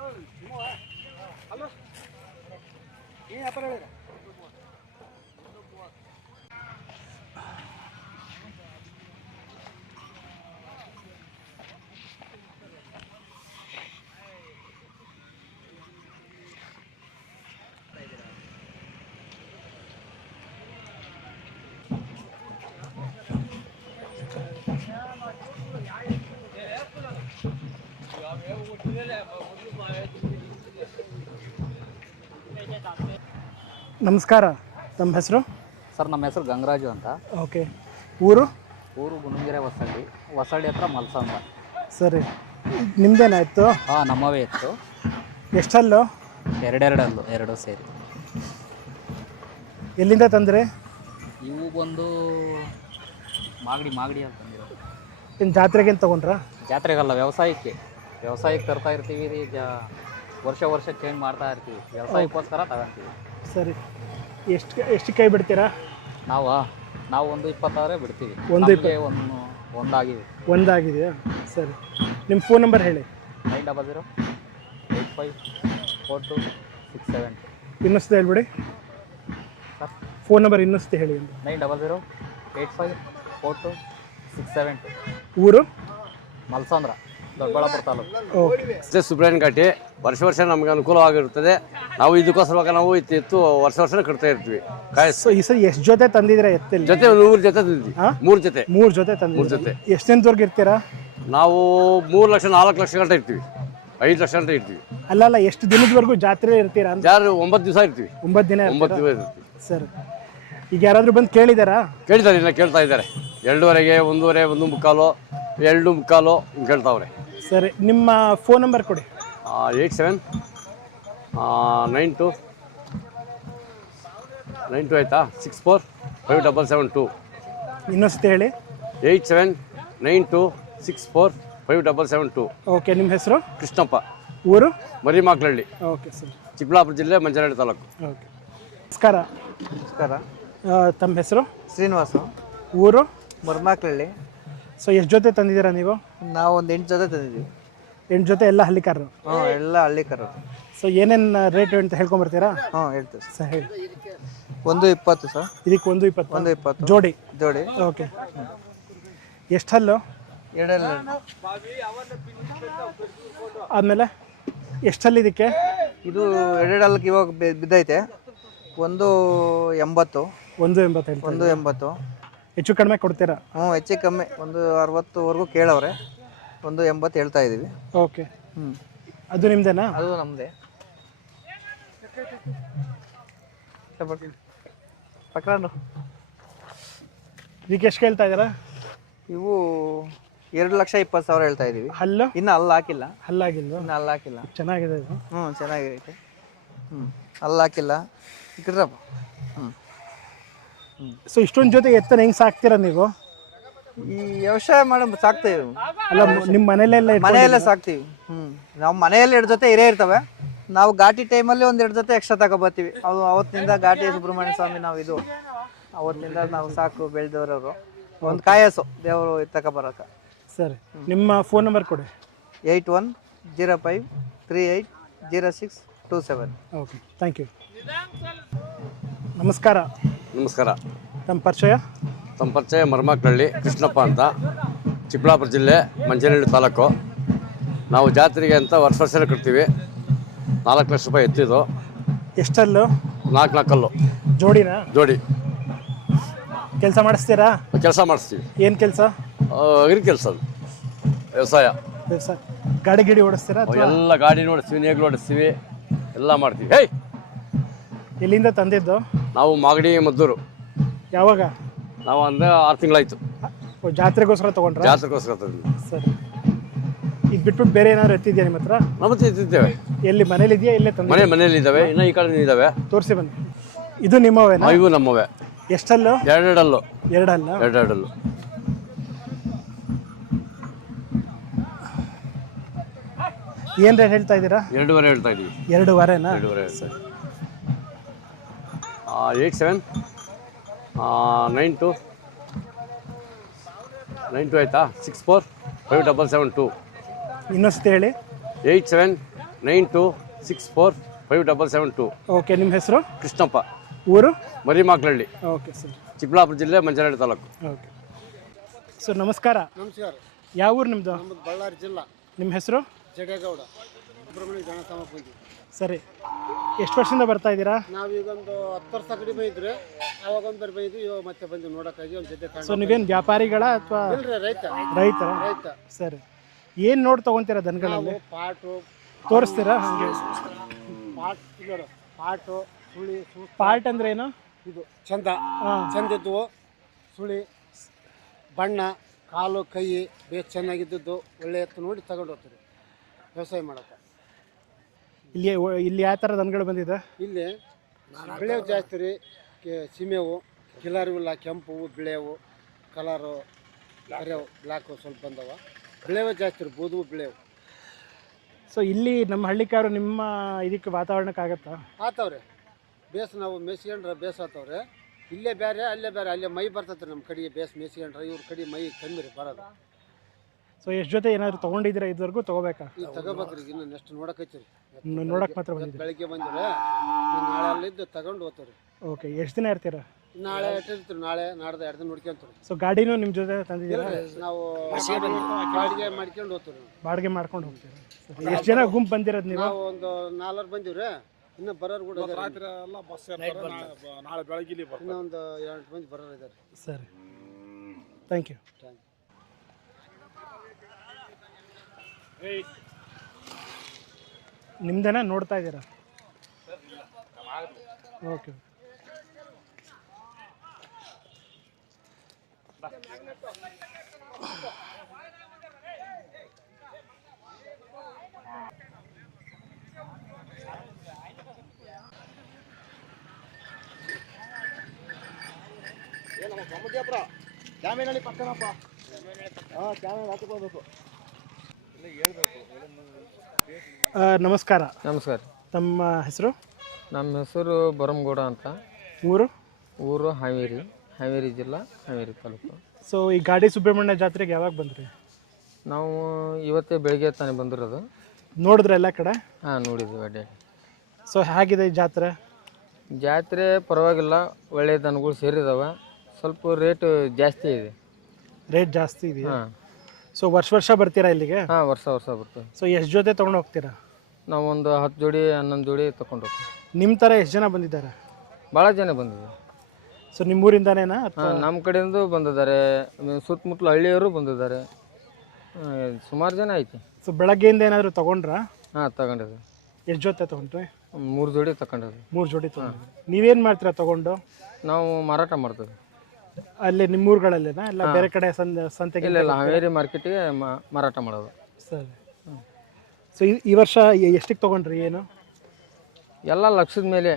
Hello? ಏನು ವ್ಯಾಪಾರ ಹೇಳಿರ ನಮಸ್ಕಾರ. ನಮ್ಮ ಹೆಸರು? Sir ನಮ್ಮ ಹೆಸರು ಗಂಗರಾಜು ಅಂತ. ಓಕೆ. ಊರು? ಊರು ಗುಣಗೆರೆ ಹೊಸಳ್ಳಿ. ಹೊಸಳ್ಳಿ ಹತ್ರ ಮಲ್ಸ ಅಂತ ಸರಿ. ನಿಮ್ದೇನಾಯಿತು? ಹಾಂ ನಮ್ಮವೇ ಇತ್ತು. ಎಷ್ಟಲ್ಲು? ಎರಡೆರಡಲ್ಲು ಎರಡು ಸೇರಿ. ಎಲ್ಲಿಂದ ತಂದ್ರಿ? ಇವು ಬಂದು ಮಾಗಡಿ ಮಾಗಡಿ ಅಂತ ಬಂದಿರೋದು. ಏನು ಜಾತ್ರೆಗೇನು ತೊಗೊಂಡ್ರಾ? ಜಾತ್ರೆಗಲ್ಲ ವ್ಯವಸಾಯಕ್ಕೆ. ವ್ಯವಸಾಯಕ್ಕೆ ತರ್ತಾ ಇರ್ತೀವಿ ರೀ ಜ ವರ್ಷ ವರ್ಷ ಚೇಂಜ್ ಮಾಡ್ತಾ ಇರ್ತೀವಿ. ವ್ಯವಸಾಯಕ್ಕೋಸ್ಕರ ತಗೊಂತೀವಿ. ಸರಿ. ಎಷ್ಟು ಎಷ್ಟು ಕೈ ಬಿಡ್ತೀರಾ? ನಾವು? ನಾವು ಒಂದು ಇಪ್ಪತ್ತಾದ್ರೆ ಬಿಡ್ತೀವಿ. ಒಂದು ನಮ್ಗೆ ಒಂದು ಒಂದಾಗಿದೆ. ಒಂದಾಗಿದೆಯಾ? ಸರಿ. ನಿಮ್ಮ ಫೋನ್ ನಂಬರ್ ಹೇಳಿ. Nine double zero eight five four two six seven. ಇನ್ನೊಸ್ತು ಹೇಳ್ಬಿಡಿ. ಸರ್? ಫೋನ್ ನಂಬರ್ ಇನ್ನೊಸ್ತು ಹೇಳಿ ಅಂತ. Nine double zero eight five four two six seven. To ಊರು? ಮಲ್ಸಂದ್ರ. ದೊಡ್ಡಬಳ್ಳಾಪುರ ತಾಲೂಕು. ಅಷ್ಟೇ ಸುಬ್ರಹ್ಮಣ್ಯ ಕಟ್ಟಿ ವರ್ಷ ವರ್ಷ ನಮಗೆ ಅನುಕೂಲವಾಗಿರುತ್ತದೆ. ನಾವು ಇದಕ್ಕೋಸ್ಕರವಾಗ ನಾವು ಇತ್ತು ಎತ್ತು ವರ್ಷ ವರ್ಷ ಕಟ್ತಾ ಇರ್ತೀವಿ. ಕಾಯಿ ಸೊ ಈ ಸರಿ ಎಷ್ಟು ಜೊತೆ ತಂದಿದ್ರೆ ಎತ್ತಿಲ್ಲ? ಜೊತೆ ಮೂರು ಜೊತೆ ತಂದಿದ್ವಿ. ಹಾ? ಮೂರು ಜೊತೆ. ಮೂರು ಜೊತೆ ತಂದಿದ್ರೆ ಜೊತೆ. ಎಷ್ಟು ದಿನದವರೆಗೆ ಇರ್ತೀರಾ? ನಾವು ಮೂರು ಲಕ್ಷ ನಾಲ್ಕು ಲಕ್ಷ ಗಂಟೆ ಇರ್ತೀವಿ. ಐದು ಲಕ್ಷ ಗಂಟೆ ಇರ್ತೀವಿ. ಅಲ್ಲಲ್ಲ ಎಷ್ಟು ದಿನದವರೆಗೂ ಜಾತ್ರೆ ಇರ್ತೀರಾ ಅಂತ? ಯಾರು ಒಂಬತ್ತು ದಿವಸ ಇರ್ತೀವಿ. ಒಂಬತ್ತು ದಿನ ಒಂಬತ್ತು? ದಿವಸ ಇರ್ತೀವಿ. ಸರ್. ಈಗ ಯಾರಾದರೂ ಬಂದು ಕೇಳಿದಾರಾ? ಕೇಳ್ತಾರೆ ಇಲ್ಲ ಕೇಳ್ತಾ ಇದ್ದಾರೆ. ಎರಡೂವರೆಗೆ ಒಂದೂವರೆ ಒಂದು ಮುಕ್ಕಾಲು ಎರಡು ಮುಕ್ಕಾಲು ಹಿಂಗೆ ಕೇಳ್ತಾವ್ರೆ. ಸರಿ ನಿಮ್ಮ ಫೋನ್ ನಂಬರ್ ಕೊಡಿ. Eight seven nine two nine two ಆಯಿತಾ? Six four five double seven two ಇನ್ನೊಂದ್ಸತಿ ಹೇಳಿ. Eight seven nine two six four five double seven two okay ನಿಮ್ಮ ಹೆಸರು? ಕೃಷ್ಣಪ್ಪ. ಊರು? ಮರಿಮಾಕ್ಲಹಳ್ಳಿ ಓಕೆ ಸರ್. ಚಿಕ್ಕಬಳ್ಳಾಪುರ ಜಿಲ್ಲೆ ಮಂಜನಹಳ್ಳಿ ತಾಲೂಕು. ಓಕೆ ನಮಸ್ಕಾರ. ನಮಸ್ಕಾರ. ತಮ್ಮ ಹೆಸರು? ಶ್ರೀನಿವಾಸ. ಊರು? ಮುರ್ಮಾಕ್ಲಳ್ಳಿ ಸೊ ಎಷ್ಟು ಜೊತೆ ತಂದಿದ್ದೀರಾ ನೀವು? ನಾವು ಒಂದು ಎಂಟು ಜೊತೆ ತಂದಿದ್ದೀವಿ. ಎಂಟು ಜೊತೆ ಎಲ್ಲ ಹಳ್ಳಿಕಾರರು? ಹ್ಞೂ ಎಲ್ಲ ಹಳ್ಳಿಕಾರರು. ಕರು ಸೊ ಏನೇನು ರೇಟ್ ಅಂತ ಹೇಳ್ಕೊಂಬರ್ತೀರಾ? ಹ್ಞೂ ಹೇಳ್ತೀವಿ ಸರ್. ಸರ್. ಹೇಳಿ ಒಂದು ಇಪ್ಪತ್ತು ಸರ್. ಇದಕ್ಕೆ ಒಂದು ಇಪ್ಪತ್ತು? ಒಂದು ಇಪ್ಪತ್ತು. ಜೋಡಿ? ಜೋಡಿ. ಓಕೆ. ಎಷ್ಟು ಹಲ್ಲು? ಎರಡೆಲ್ಲ. ಆದಮೇಲೆ ಎಷ್ಟು ಹಲ್ಲು ಇದಕ್ಕೆ? ಇದು ಎರಡೆರಡಕ್ಕೆ ಇವಾಗ ಬಿ- ಬಿದ್ದೈತೆ. ಒಂದು ಎಂಬತ್ತು. ಒಂದು ಎಂಬತ್ತು ಒಂದು ಎಂಬತ್ತು. ಹೆಚ್ಚು ಕಡಿಮೆ ಕೊಡ್ತೀರಾ? ಹ್ಞೂ ಹೆಚ್ಚು ಕಮ್ಮಿ. ಒಂದು ಅರವತ್ತುವರೆಗೂ ಕೇಳವ್ರೆ. ಒಂದು ಎಂಬತ್ತು ಹೇಳ್ತಾ ಇದ್ದೀವಿ ಓಕೆ. ಹ್ಞೂ ಅದು ನಿಮ್ದೇನಾ? ಅದು ನಮ್ಮದೇ ಪಕ್ರಾನು ಇದಕ್ಕೆ ಎಷ್ಟು ಕೇಳ್ತಾ ಇದ್ದೀರಾ? ಇವು ಎರಡು ಲಕ್ಷ ಇಪ್ಪತ್ತು ಸಾವಿರ ಹೇಳ್ತಾ ಇದ್ದೀವಿ ಹಲ್ಲು? ಇನ್ನು ಅಲ್ಲಿ ಹಾಕಿಲ್ಲ. ಹಲ್ಲಾಗಿಲ್ವಾ? ಇನ್ನು ಅಲ್ಲಿ ಹಾಕಿಲ್ಲ. ಚೆನ್ನಾಗಿದೆ ಇದು. ಹ್ಞೂ ಚೆನ್ನಾಗಿದೆ ಹ್ಞೂ ಅಲ್ಲಿ ಹಾಕಿಲ್ಲ. ಇಕ್ರಪ್ಪ ಹ್ಞೂ. ಸೊ ಇಷ್ಟೊಂದು ಜೊತೆ ಎತ್ತನ ಹೆಂಗ್ ಸಾಕ್ತೀರಾ ನೀವು? ಈ ವ್ಯವಸಾಯ ಮಾಡೋ ಸಾಕ್ತೇವೆ. ಅಲ್ಲ ನಿಮ್ಮ ಮನೆಯಲ್ಲೆಲ್ಲ ಮನೆಯಲ್ಲೇ ಸಾಕ್ತೀವಿ. ಹ್ಞೂ ನಾವು ಮನೆಯಲ್ಲಿ ಎರಡು ಜೊತೆ ಇರೇ ಇರ್ತವೆ. ನಾವು ಘಾಟಿ ಟೈಮಲ್ಲಿ ಒಂದು ಎರಡು ಜೊತೆ ಎಕ್ಸ್ಟ್ರಾ ತಗೊಬರ್ತೀವಿ ಅದು ಅವತ್ತಿನಿಂದ ಘಾಟಿ ಸುಬ್ರಹ್ಮಣ್ಯ ಸ್ವಾಮಿ ನಾವು ಇದು. ಅವತ್ತಿನಿಂದ ನಾವು ಸಾಕು ಬೆಳೆದವರವರು. ಒಂದು ಕಾಯಸು ದೇವರು ತಗೊಬರಕ. ಸರಿ. ನಿಮ್ಮ ಫೋನ್ ನಂಬರ್ ಕೊಡಿ. Eight one zero five three eight zero six two seven. Okay thank you ನಮಸ್ಕಾರ. ನಮಸ್ಕಾರ. ತಮ್ಮ ಪರಿಚಯ? ತಮ್ಮ ಪರಿಚಯ ಮರ್ಮಾಕ್ಲಹಳ್ಳಿ ಕೃಷ್ಣಪ್ಪ ಅಂತ. ಚಿಕ್ಕಬಳ್ಳಾಪುರ ಜಿಲ್ಲೆ ಮಂಜನಹಳ್ಳಿ ತಾಲೂಕು. ನಾವು ಜಾತ್ರೆಗೆ ಅಂತ ವರ್ಷ ವರ್ಷ ಕಟ್ತೀವಿ. ನಾಲ್ಕು ಲಕ್ಷ ರೂಪಾಯಿ ಎತ್ತಿದ್ದು. ಎಷ್ಟಲ್ಲು? ನಾಲ್ಕು ನಾಲ್ಕಲ್ಲು ಜೋಡಿನಾ? ಜೋಡಿ. ಕೆಲಸ ಮಾಡಿಸ್ತೀರಾ? ಕೆಲಸ ಮಾಡಿಸ್ತೀವಿ. ಏನು ಕೆಲಸ? ಅಗ್ರಿ ಕೆಲಸ ಅದು. ವ್ಯವಸಾಯ. ವ್ಯವಸಾಯ. ಗಾಡಿ ಗಿಡಿ ಓಡಿಸ್ತೀರಾ ಅಥವಾ? ಎಲ್ಲ ಗಾಡಿ ಓಡಿಸ್ತೀವಿ ನೇಗ್ಲು ಓಡಿಸ್ತೀವಿ. ಎಲ್ಲ ಮಾಡ್ತೀವಿ. ಹೇಯ್! ಎಲ್ಲಿಂದ ತಂದಿದ್ದು? ನಾವು ಮಾಗಡಿ ಮದ್ದೂರು. ಯಾವಾಗ? ನಾವು ಅಂದ್ರೆ ಆರು ತಿಂಗಳಾಯ್ತು. ಓ, ಜಾತ್ರೆಗೋಸ್ಕರ ತಗೊಂಡ್ರೆ? ಜಾತ್ರೆಗೋಸ್ಕರ ತಂದ್ವಿ. ಸರಿ. ಇದು ಬಿಟ್ಬಿಟ್ಟು ಬೇರೆ ಏನಾದ್ರು ಎತ್ತಿದ್ಯಾ ನಿಮ್ಮ ಹತ್ರ? ನಮ್ಮ ಹತ್ರ ಇದ್ದಿದ್ದೇವೆ ಎಲ್ಲಿ ಮನೇಲಿ ಇದೆಯಾ ಇಲ್ಲೇ ತಂದು ಮನೆ ಮನೇಲಿ ಇದ್ದಾವೆ ಇನ್ನು ಈ ಕಡೆ ಇದ್ದಾವೆ. ತೋರಿಸಿ ಬನ್ನಿ. ಇದು ನಿಮ್ಮವೇನಾ? ಇವು ನಮ್ಮವೆ. ಎಷ್ಟಲ್ಲೋ? ಎರಡೆರಡಲ್ಲೋ. ಎರಡಲ್ಲ? ಎರಡೆರಡಲ್ಲು. ಏನ್ ರೇಟ್ ಹೇಳ್ತಾ ಇದ್ದೀರಾ? ಎರಡೂವರೆ ಹೇಳ್ತಾ ಇದೀವಿ ಎರಡೂವರೆನಾ? ಎರಡೂವರೆ eight seven nine two nine two ಆಯಿತಾ? Six four five double seven two ಇನ್ನೊಂದ್ಸತಿ ಹೇಳಿ. Eight seven nine two six four five double seven two okay ನಿಮ್ಮ ಹೆಸರು? ಕೃಷ್ಣಪ್ಪ. ಊರು? ಮರಿಮಾಕ್ಲಹಳ್ಳಿ ಓಕೆ ಸರ್. ಚಿಕ್ಕಬಳ್ಳಾಪುರ ಜಿಲ್ಲೆ ಮಂಜನಹಳ್ಳಿ ತಾಲೂಕು. ಓಕೆ ಸರ್ ನಮಸ್ಕಾರ. ನಮಸ್ಕಾರ. ಯಾವ ಊರು ನಿಮ್ಮದು ನಮ್ಮದು ಬಳ್ಳಾರಿ ಜಿಲ್ಲಾ. ನಿಮ್ಮ ಹೆಸರು? ಜಡೇಗೌಡ. ಸುಬ್ರಹ್ಮಣ್ಯ ಗಣಸಮ ಪೂಜೆ ಸರಿ. ಎಷ್ಟು ವರ್ಷದಿಂದ ಬರ್ತಾ ಇದ್ದೀರಾ? ನಾವೀಗೊಂದು ಹತ್ತು ವರ್ಷ ಕಡಿಮೆ ಇದ್ರೆ ಅವಾಗ ಒಂದು ಬರ್ ಬಂದಿದ್ವಿ ಇವಾಗ ಮತ್ತೆ ಬಂದು ನೋಡೋಕ್ಕಾಗಿ ಒಂದು ಜೊತೆ ಸೊ ನೀವೇನು ವ್ಯಾಪಾರಿಗಳ ಅಥವಾ ಇಲ್ರಿ ರೈತ. ರೈತರ? ರೈತ. ಸರಿ. ಏನು ನೋಡಿ ತೊಗೊಂತೀರಾ ದನಗಳಲ್ಲಿ? ಪಾಟು. ತೋರಿಸ್ತೀರಾ? ಹಾಗೆ. ಪಾಟ್ ನೋಡು ಪಾಟು ಸುಳಿ ಸು- ಪಾರ್ಟ್ ಅಂದ್ರೆ ಏನು? ಇದು ಚಂದ. ಹಾಂ. ಚಂದಿದ್ವು ಸುಳಿ ಬಣ್ಣ ಕಾಲು ಕೈ ಬೇಸ್ ಚೆನ್ನಾಗಿದ್ದದ್ದು ಒಳ್ಳೆ ಎತ್ತು ನೋಡಿ ತಗೊಂಡು ಹೋಗ್ತೀರಿ. ವ್ಯವಸಾಯ ಮಾಡೋಕೆ ಇಲ್ಲಿ ಇಲ್ಲಿ ಯಾವ ಥರ ದನಗಳು ಬಂದಿದೆ? ಇಲ್ಲಿ ಬಿಳೆವು ಜಾಸ್ತಿ ರೀ. ಕೆ- ಸೀಮೆವು ಕಿಲಾರಿವಿಲ್ಲ ಕೆಂಪು ಬಿಳೆವು ಕಲರು ಕರೆವು ಬ್ಲ್ಯಾಕು ಸ್ವಲ್ಪ ಬಂದವ. ಬಿಳೆವು ಜಾಸ್ತಿ ರೀ ಬೂದು ಬಿಳೆವು. ಸೊ ಇಲ್ಲಿ ನಮ್ಮ ಹಳ್ಳಿಕಾರು ನಿಮ್ಮ ಇದಕ್ಕೆ ವಾತಾವರಣಕ್ಕಾಗತ್ತಾ ಆತವ್ರೆ. ಬೇಸ್ ನಾವು ಮೇಸ್ಕೊಂಡ್ರೆ ಬೇಸ್ ಆತವ್ರೆ. ಇಲ್ಲೇ ಬೇರೆ ಅಲ್ಲೇ ಬೇರೆ ಅಲ್ಲೇ ಮೈ ಬರ್ತೈತೆ ನಮ್ಮ ಕಡೆಗೆ ಬೇಸ್ ಮೇಸ್ಕೊಂಡ್ರೆ ಇವ್ರ ಕಡೆ ಮೈ ಕಮ್ಮಿ ರೀ ಬರೋದು. ಸೊ ಎಷ್ಟು ಜೊತೆ ಏನಾದ್ರು ತೊಗೊಂಡಿದ್ದೀರಾ ಇದುವರೆಗೂ ತೊಗೋಬೇಕಾ? ಈಗ ತಗೋಬೇಕ್ರಿ. ಇನ್ನು ನೆಕ್ಸ್ಟ್ ನೋಡಕೈತಿ ನ- ನೋಡಕ್ ಮಾತ್ರ ಬಂದಿದ್ದೀರಾ? ಬೆಳಗ್ಗೆ ಬಂದರೆ ನಾಳೆ ಅಲ್ಲಿದ್ದು ತಗೊಂಡು ಹೋಗ್ತಾರೆ ಓಕೆ ಎಷ್ಟು ದಿನ ಇರ್ತೀರಾ? ನಾಳೆ ಇಟ್ಟಿರ್ತೀವಿ ನಾಳೆ ನಾಡ್ದು ಎರಡು ದಿನ ನೋಡ್ಕೊಂತಾರೆ ಸೊ ಗಾಡಿನೂ ನಿಮ್ಮ ಜೊತೆ ತಂದಿದ್ದೀರಾ? ನಾವು ಬಾಡಿಗೆ ಮಾಡ್ಕೊಂಡು ಹೋಗ್ತೀವಿ. ಬಾಡಿಗೆ ಮಾಡ್ಕೊಂಡು ಹೋಗ್ತೀರಾ? ಎಷ್ಟು ಜನ ಗುಂಪು ಬಂದಿರೋದು ನೀವು? ನಾವು ಒಂದು ನಾಲ್ವರು ಬಂದಿವ್ರಿ. ಇನ್ನು ಬರೋರು ಕೂಡ ಇದಾರೆ. ನಾಳೆ ಬೆಳಗ್ಗೆ ಇನ್ನೂ ಇನ್ನೊಂದು ಎಂಟು ಮಂದಿ ಬರೋರು ಇದ್ದಾರೆ ಸರಿ. ಥ್ಯಾಂಕ್ ಯು ನಿಮ್ದೇನಾ ನೋಡ್ತಾ ಇದ್ದೀರಾ? ಓಕೆ ಜಾಮೀನಲ್ಲಿ ಪಕ್ಕನಪ್ಪ. ಹಾಂ ಜಾಮೀನು ಹಾಕಿಕೊಳ್ಬೇಕು ನಮಸ್ಕಾರ. ನಮಸ್ಕಾರ. ತಮ್ಮ ಹೆಸರು? ನಮ್ಮ ಹೆಸರು ಬರಂಗೌಡ ಅಂತ. ಊರು? ಊರು ಹಾವೇರಿ ಹಾವೇರಿ ಜಿಲ್ಲಾ ಹಾವೇರಿ ತಾಲೂಕು. ಸೊ ಈ ಗಾಡಿ ಸುಬ್ರಹ್ಮಣ್ಯ ಜಾತ್ರೆಗೆ ಯಾವಾಗ ಬಂದ್ರಿ? ನಾವು ಇವತ್ತೇ ಬೆಳಿಗ್ಗೆ ತಾನೇ ಬಂದಿರೋದು. ನೋಡಿದ್ರೆ ಎಲ್ಲ ಕಡೆ? ಹಾಂ ನೋಡಿದ್ವಿ ಅಡ್ಡೆ ಸೊ ಹೇಗಿದೆ ಈ ಜಾತ್ರೆ? ಜಾತ್ರೆ ಪರವಾಗಿಲ್ಲ ಒಳ್ಳೆಯ ದನಗಳು ಸೇರಿದಾವೆ. ಸ್ವಲ್ಪ ರೇಟ್ ಜಾಸ್ತಿ ಇದೆ. ರೇಟ್ ಜಾಸ್ತಿ ಇದೆಯಾ? ಹಾಂ. ಸೊ ವರ್ಷ ವರ್ಷ ಬರ್ತೀರಾ ಇಲ್ಲಿಗೆ? ಹಾಂ ವರ್ಷ ವರ್ಷ ಬರ್ತೀವಿ. ಸೊ ಎಷ್ಟು ಜೊತೆ ತೊಗೊಂಡು ಹೋಗ್ತೀರಾ? ನಾವೊಂದು ಒಂದು ಹತ್ತು ಜೋಡಿ ಹನ್ನೊಂದು ಜೋಡಿ ತಗೊಂಡು ಹೋಗ್ತೀವಿ. ನಿಮ್ಮ ಥರ ಎಷ್ಟು ಜನ ಬಂದಿದ್ದಾರೆ? ಭಾಳ ಜನ ಬಂದಿದ್ದಾರೆ. ಸೊ ನಿಮ್ಮೂರಿಂದಾನೇನಾ ಹಾಂ ನಮ್ಮ ಕಡೆಯಿಂದ ಬಂದಿದ್ದಾರೆ. ಸುತ್ತಮುತ್ತಲು ಸುತ್ತಮುತ್ತಲ ಹಳ್ಳಿಯವರು ಬಂದಿದ್ದಾರೆ. ಸುಮಾರು ಜನ ಐತಿ. ಸೊ ಬೆಳಗ್ಗೆಯಿಂದ ಏನಾದರೂ ತೊಗೊಂಡ್ರಾ? ಹಾಂ ತಗೊಂಡಿದ್ವಿ. ಎಷ್ಟು ಜೊತೆ ತೊಗೊಂಡ್ರಿ? ಮೂರು ಜೋಡಿ ತಗೊಂಡಿದ್ವಿ. ಮೂರು ಜೋಡಿ ತೊಗೊಂಡ್ರಿ. ನೀವೇನು ಮಾಡ್ತೀರಾ ತೊಗೊಂಡು? ನಾವು ಮಾರಾಟ ಮಾಡ್ತೀವಿ. ಅಲ್ಲಿ ನಿಮ್ಮೂರುಗಳಲ್ಲೇನಾ ಎಲ್ಲ ಬೇರೆ ಕಡೆ ಸಂತೆಗೆ ಇಲ್ಲ ಇಲ್ಲ ಹಾವೇರಿ ಮಾರ್ಕೆಟಿಗೆ ಮಾರಾಟ ಮಾಡೋದು. ಸರಿ. ಸೊ ಈ ವರ್ಷ ಎಷ್ಟಿಗೆ ಎಷ್ಟಕ್ಕೆ ತೊಗೊಂಡ್ರಿ ಏನು? ಎಲ್ಲ ಲಕ್ಷದ ಮೇಲೆ.